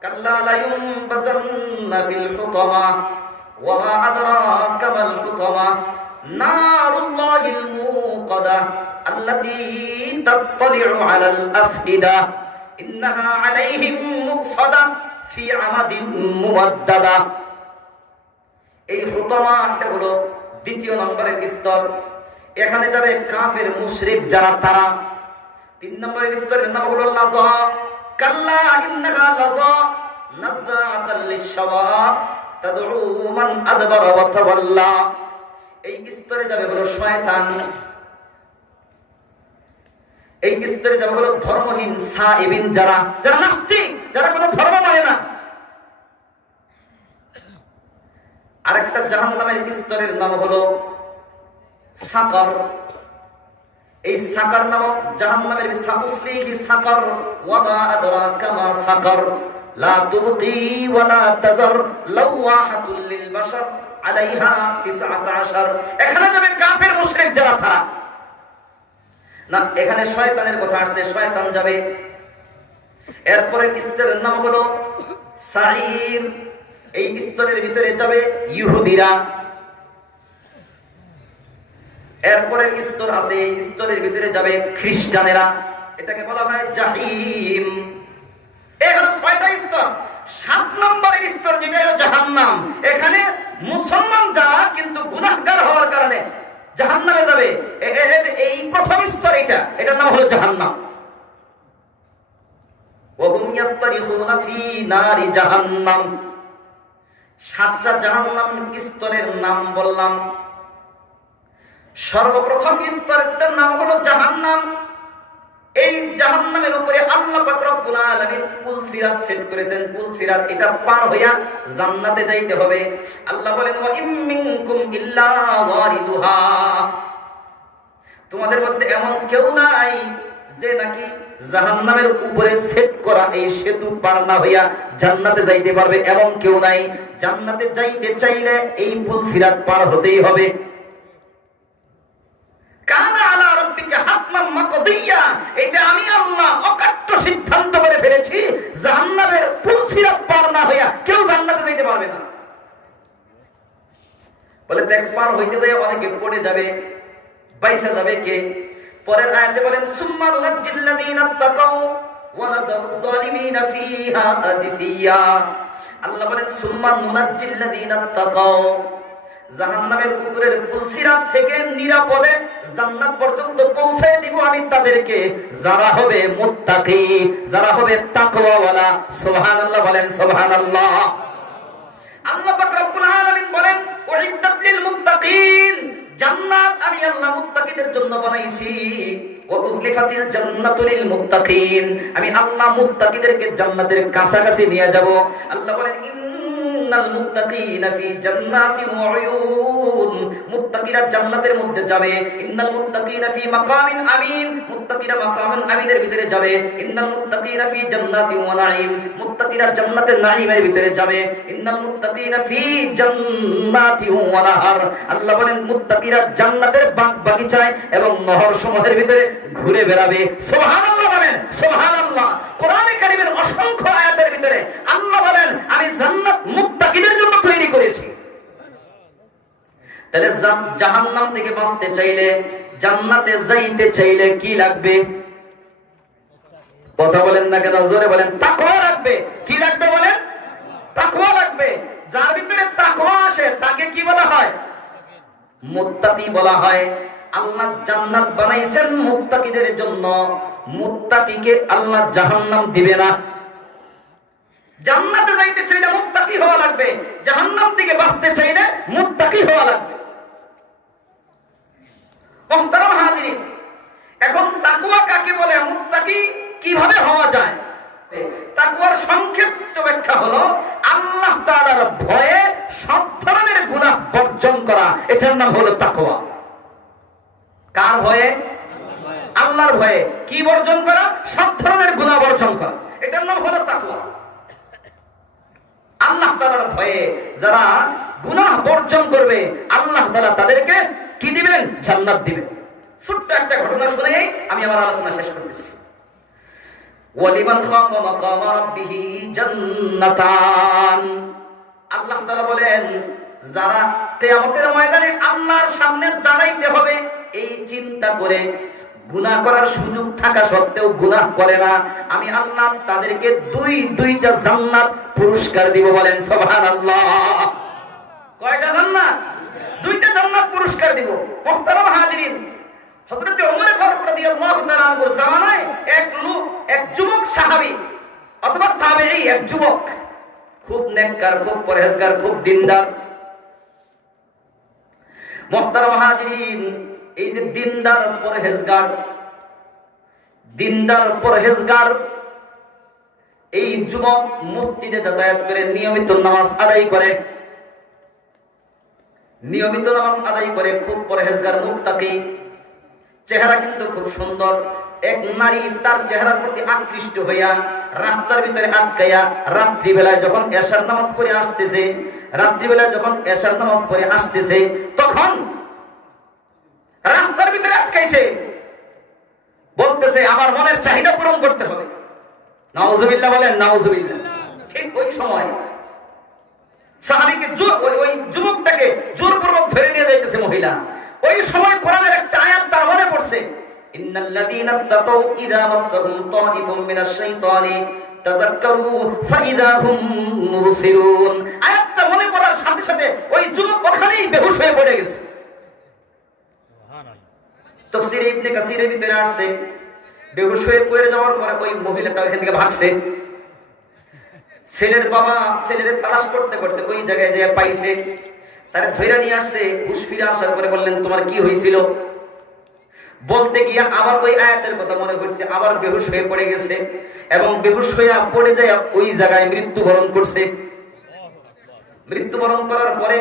কাল্লা লা ইউনবাযান্না ফিল হুতামা ওয়া মা আদরাকা মাল হুতামা নারুল্লাহিল মুকাদা আল্লাতী তাত্তালি'ু আলাল আফইদা ইন্নাহা আলাইহিম মুকসাদা ফি আমাদিন মুমাদ্দাদা। এই হুতামাটা হলো দ্বিতীয় নম্বরের স্তর। এখানে যাবে কাফের মুশরিক যারা, তারা। 3 নম্বরের স্তরের নাম হলো লাযা। কাল্লা ইন্নাহা লাযা নাযাআতাল লিশশাওয়া তাদউ মান আদবারা ওয়া তাওয়াল্লা। এই স্তরে যাবে হলো শয়তান। এই স্তরে যাবে হলো ধর্মহীন সাইবিন যারা, যারা নাস্তিক, যারা কোনো ধর্ম মানে না। আরেকটা জাহান্নামের স্তরের নাম হলো সাকার। এই সাকার নামক জাহান্নামের সাউসলিহি সাকার ওয়া মা আদরাকা মা সাকার লা তুবকি ওয়া লা তাজার লাওয়াহাতুল লিল বাশার আলাইহা 19। এখানে যাবে কাফের মুশরিক যারা, তারা না। এখানে শয়তানের কথা আসছে, শয়তান যাবে। এরপরে স্তরের নাম হলো সাঈর। এই স্তরের ভিতরে যাবে ইহুদিরা। এরপরের স্তর আছে, এই স্তরের ভিতরে যাবে খ্রিস্টানেরা। এটাকে বলা হয় জাহিম। এই হলো 6টা স্তর। 7 নম্বরের স্তর যেটা হলো জাহান্নাম। এখানে মুসলমান যারা কিন্তু গুনাহগার হওয়ার কারণে জাহান্নামে যাবে। এই প্রথম স্তর, এটার নাম হলো জাহান্নাম। ওয়াহুম ইয়াস্তারিখুনা ফি নারি জাহান্নাম। 7টা জাহান্নাম স্তরের নাম বললাম। সর্বপ্রথম স্তরটার নাম হলো জাহান্নাম। এই জাহান্নামের উপরে আল্লাহ পাক রব্বুল আলামিন পুল সিরাত সেট করেছেন। পুল সিরাত এটা পার হইয়া জান্নাতে যাইতে হবে। আল্লাহ বলেন ওয়া ইম মিনকুম ইল্লা ওয়ারিদুহা, তোমাদের মধ্যে এমন কেউ নাই যে নাকি জাহান্নামের উপরে সেট করা এই সেতু পার না হইয়া জান্নাতে যাইতে পারবে, এমন কেউ নাই। জান্নাতে যাইতে চাইলে এই পুল সিরাত পার হতেই হবে। কানা আলা রাব্বিকা হাতমান মাকদিয়া, এটা আমি আল্লাহ অকাট্য সিদ্ধান্ত করে ফেলেছি, জাহান্নামের পুল সিরাত পার না হইয়া কেউ জান্নাতে যাইতে পারবে না। বলে দেখ, পার হইতে যায় অনেকে পড়ে যাবে, বাইসা যাবে কে? পরের আয়াতে বলেন সুম্মা নুনাজ্জিল্লাযীনা তাকাউ ওয়া নাযারুজ যালিমিনা ফিহা আদিসিয়া। আল্লাহ বলেন সুম্মা নুনাজ্জিল্লাযীনা তাকাউ, জাহান্নামের উপরের পুল সিরাত থেকে নিরাপদে জান্নাত পর্যন্ত পৌঁছায় দিব আমি তাদেরকে, যারা হবে মুত্তাকি, যারা হবে তাকওয়াওয়ালা। সুবহানাল্লাহ বলেন সুবহানাল্লাহ। আল্লাহ পাক রব্বুল আলামিন বলেন উইদ্দাত লিল মুত্তাকিন, জান্নাত আমি আল্লাহ মুত্তাকিদের জন্য বানাইছি। ওয়া উযলিফাতিল জান্নাতু লিল মুত্তাকিন, আমি আল্লাহ মুত্তাকিদেরকে জান্নাতের কাছাকাছি নিয়ে যাব। আল্লাহ বলেন ইন্নাল মুত্তাকিনা ফি জান্নাতিন ওয়া উয়ুন, মুত্তাকিরা জান্নাতের মধ্যে যাবে। ইন্নাল মুত্তাকিনা ফি মাকামিন আমিন, মুত্তাকিরা মাকামিন আমিনের ভিতরে যাবে। ইন্নাল মুত্তাকিনা ফি জান্নাতিন ওয়া নাঈম, মুত্তাকিরা জান্নাতের নাঈমের ভিতরে যাবে। ইন্নাল মুত্তাকিনা ফি জান্নাতিন ওয়া নাহার, আল্লাহ বলেন মুত্তাকিরা জান্নাতের বাগ বাগিচায় এবং নহর সমূহের ভিতরে ঘুরে বেড়াবে। সুবহানাল্লাহ বলেন সুবহানাল্লাহ। কোরআনে কারীমের অসংখ্য আয়াতের ভিতরে আল্লাহ বলেন আমি জান্নাত মুত্তাকিদের জন্য তৈরি করেছি। তাহলে জাহান্নাম থেকে বাঁচতে চাইলে, জান্নাতে যাইতে চাইলে কি লাগবে? কথা বলেন না কেন? জোরে বলেন। তাকওয়া লাগবে। কি লাগবে বলেন? তাকওয়া লাগবে। যার ভিতরে তাকওয়া আসে তাকে কি বলা হয়? মুত্তাকি বলা হয়। আল্লাহ জান্নাত বানাইছেন মুত্তাকিদের জন্য, মুত্তাকিকে আল্লাহ জাহান্নাম দিবে না। জান্নাতে যাইতে চাইলে মুত্তাকি হওয়া লাগবে, জাহান্নাম থেকে বাঁচতে চাইলে মুত্তাকি হওয়া লাগবে। মুহতারাম হাজিরিন, এখন তাকওয়া কাকে বলে, মুত্তাকি কিভাবে হওয়া যায়? তাকওয়ার সংক্ষিপ্ত ব্যাখ্যা হলো আল্লাহ তাআলার ভয়ে সব ধরনের গুনাহ বর্জন করা, এটার নাম হলো তাকওয়া। কার ভয়ে? আল্লাহর ভয়ে। কি বর্জন করা? সব ধরনের গুনাহ বর্জন করা, এটার নাম হলো তাকওয়া। আল্লাহ তাআলার ভয়ে যারা গুনাহ বর্জন করবে আল্লাহ তাআলা তাদেরকে কি দিবেন? জান্নাত দিবেন। ছোট্ট একটা ঘটনা শুনে আমি আমার আলোচনা শেষ করতেছি। ওয়ালিমান খাফা মাকামা রাব্বিহি জান্নাতান, আল্লাহ তাআলা বলেন যারা কিয়ামতের ময়দানে আল্লাহর সামনে দাঁড়াইতে হবে এই চিন্তা করে গুনাহ করার সুযোগ থাকা সত্ত্বেও গুনাহ করে না, আমি আল্লাহ তাদেরকে দুইটা জান্নাত পুরস্কার দিব। বলেন সুবহানাল্লাহ। কয়টা জান্নাত? দুইটা জান্নাত পুরস্কার দিব। মুহতারাম হাজিরিন, হযরত ওমর ফারুক রাদিয়াল্লাহু তাআলা আনহুর জামানায় এক যুবক সাহাবী অথবা তাবেঈ, এক যুবক খুব নেককার, খুব পরহেজগার, খুব দিনদার। মুহতারাম হাজিরিন, এই যে দিনদার পরহেজগার এই যুবক মসজিদে যাতায়াত করে নিয়মিত নামাজ আদায় করে, খুব পরহেজগার, মুত্তাকি, চেহারা কিন্তু খুব সুন্দর। এক নারী তার চেহারার প্রতি আকৃষ্ট হইয়া রাস্তার ভিতরে আটকাইয়া রাত্রিবেলায় যখন এশার নামাজ পড়ে আসতেছে তখন রাস্তার ভিতরে আটকাইছে, বলতেছে আমার মনের চাহিদা পূরণ করতে হবে। নাউজুবিল্লাহ বলেন নাউজুবিল্লাহ। ঠিক ওই সময় সাহাবীকে ওই যুবকটাকে জোরপূর্বক ধরে নিয়ে যাইতেছে মহিলা। ওই সময় কোরআনের একটা আয়াত তার মনে পড়ছে, ইন্নাল্লাযীনা তাকাউ ইযা মাসাহুম তাইফুম মিনাশ শাইতানি তাযাক্কারু ফাইযা হুম মুবসিরুন। আয়াতটা মনে পড়ার সাথে সাথে ওই যুবক ওখানেই বেহুশ হয়ে পড়ে গেছে। তাফসীরে ইবনে কাসীরের ভিতরে আসছে, বেহুশ হয়ে পড়ে যাওয়ার পরে ওই মহিলাটা ওখান থেকে ভাগছে। ছেলের বাবা ছেলের তালাশ করতে করতে ওই জায়গায় যেয়ে পাইছে, তারে ধইরা নিয়ে আসছে। হুশ ফিরে আসার পরে বললেন তোমার কি হয়েছিল? বলতে গিয়ে আবার ওই আয়াতের কথা মনে পড়ছে, আবার বেহুশ হয়ে পড়ে গেছে এবং বেহুশ হয়ে পড়ে যায় ওই জায়গায় মৃত্যুবরণ করছে। মৃত্যুবরণ করার পরে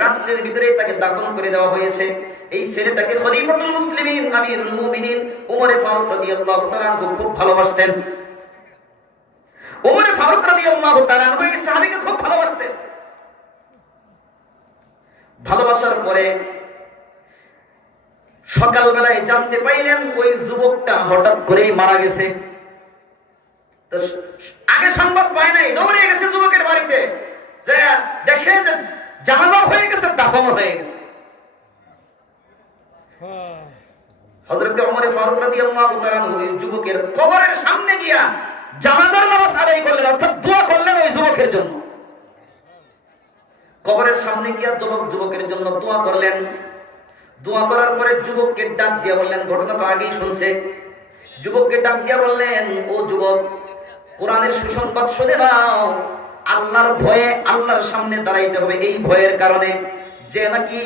রাত্রের ভিতরে তাকে দাফন করে দেওয়া হয়েছে। এই ছেলেটাকে খলিফাতুল মুসলিমিন আমিরুল মুমিনিন ওমর ফারুক রাদিয়াল্লাহু তাআলা খুব ভালোবাসতেন। ওমর ফারুক রাদিয়াল্লাহু তাআলা এই সাহাবীকে খুব ভালোবাসতেন। ভালোবাসার পরে সকালবেলায় জানতে পাইলেন ওই যুবকটা হঠাৎ করেই মারা গেছে। আগে সংবাদ পায় নাই, দৌড়ে গেছে যুবকের বাড়িতে, যে দেখে যে জানাজা হয়ে গেছে, দাফন হয়ে গেছে। হযরত ওমর ফারুক রাদিয়াল্লাহু তাআলা ওই যুবকের কবরের সামনে গিয়া জানাজার নামাজ আদায় করলেন, অর্থাৎ দোয়া করলেন ওই যুবকের জন্য। কবরের সামনে গিয়া যুবকের জন্য দোয়া করলেন। দোয়া করার পরে যুবককে ডাক দিয়া বললেন, ঘটনা তো আগেই শুনছে, যুবককে ডাক দিয়া বললেন, ও যুবক, কোরআনের সুসংবাদ শুনে নাও। আল্লাহর ভয়ে আল্লাহর সামনে দাঁড়াইতে হবে, এই ভয়ের কারণে যে নাকি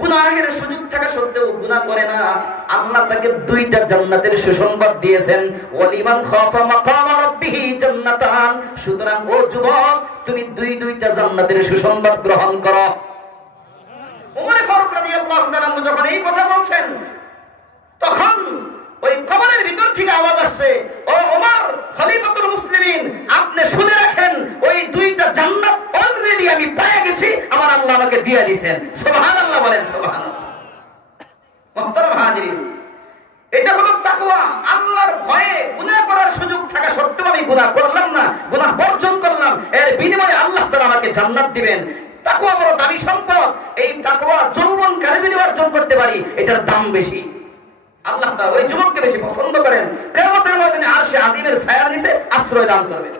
গুনাহের সুযোগ থাকা সত্ত্বেও গুনাহ করে না, আল্লাহ তাকে দুইটা জান্নাতের সুসংবাদ দিয়েছেন। ওয়ালিমান খাফা মাকাম রাব্বিহি জান্নাতান। সুতরাং ও যুবক, তুমি দুইটা জান্নাতের সুসংবাদ গ্রহণ করো। ওমর ফারুক রাদিয়াল্লাহু তাআলা যখন এই কথা বলছেন, তখন ওই কবরের ভিতর থেকে আওয়াজ আসছে, ও ওমর খলিফাতুল মুসলিমিন, আপনি শুনে রাখেন, ওই দুইটা জান্নাত অলরেডি আমি পেয়ে গেছি, আমার আল্লাহ আমাকে দিয়ে দিবেন। সুবহানাল্লাহ বলেন, সুবহানাল্লাহ। মুহতারাম হাজিরিন, এটা হলো তাকওয়া। আল্লাহর ভয়ে গুনাহ করার সুযোগ থাকা সত্ত্বেও আমি গুনাহ করলাম না, গুনাহ বর্জন করলাম, এর বিনিময়ে আল্লাহ তাআলা আমাকে জান্নাত দিবেন। তাকওয়া বড় দামি সম্পদ। এই তাকওয়া যৌবনকালে যদি অর্জন করতে পারি, এটার দাম বেশি। আল্লাহ তাআলা ওই যুবককে বেশি পছন্দ করেন। কিয়ামতের ময়দানে আরশে আজিমের ছায়ার নিচে আশ্রয় দান করবেন।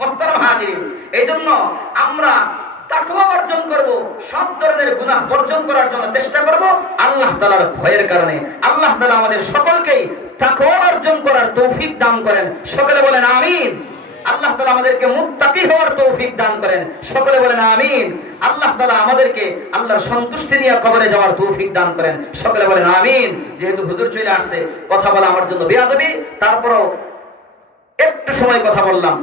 মুহতারাম হাজিরিন, এইজন্য আমরা তাকওয়া অর্জন করব, সব ধরনের গুনাহ বর্জন করার জন্য চেষ্টা করব আল্লাহ তাআলার ভয়ের কারণে। আল্লাহ তাআলা আমাদের সকলকেই তাকওয়া অর্জন করার তৌফিক দান করেন। সকলে বলেন আমিন। আল্লাহ তাআলা আমাদেরকে মুত্তাকি হওয়ার তৌফিক দান করেন। সকলে বলেন আমিন। আল্লাহ তাআলা আমাদেরকে আল্লাহর সন্তুষ্টি নিয়ে কবরে যাওয়ার তৌফিক দান করেন। সকলে বলেন আমিন। যেহেতু হুজুর চলে আসছে, কথা বলা আমার জন্য বেয়াদবি, তারপরও একটু সময় কথা বললাম।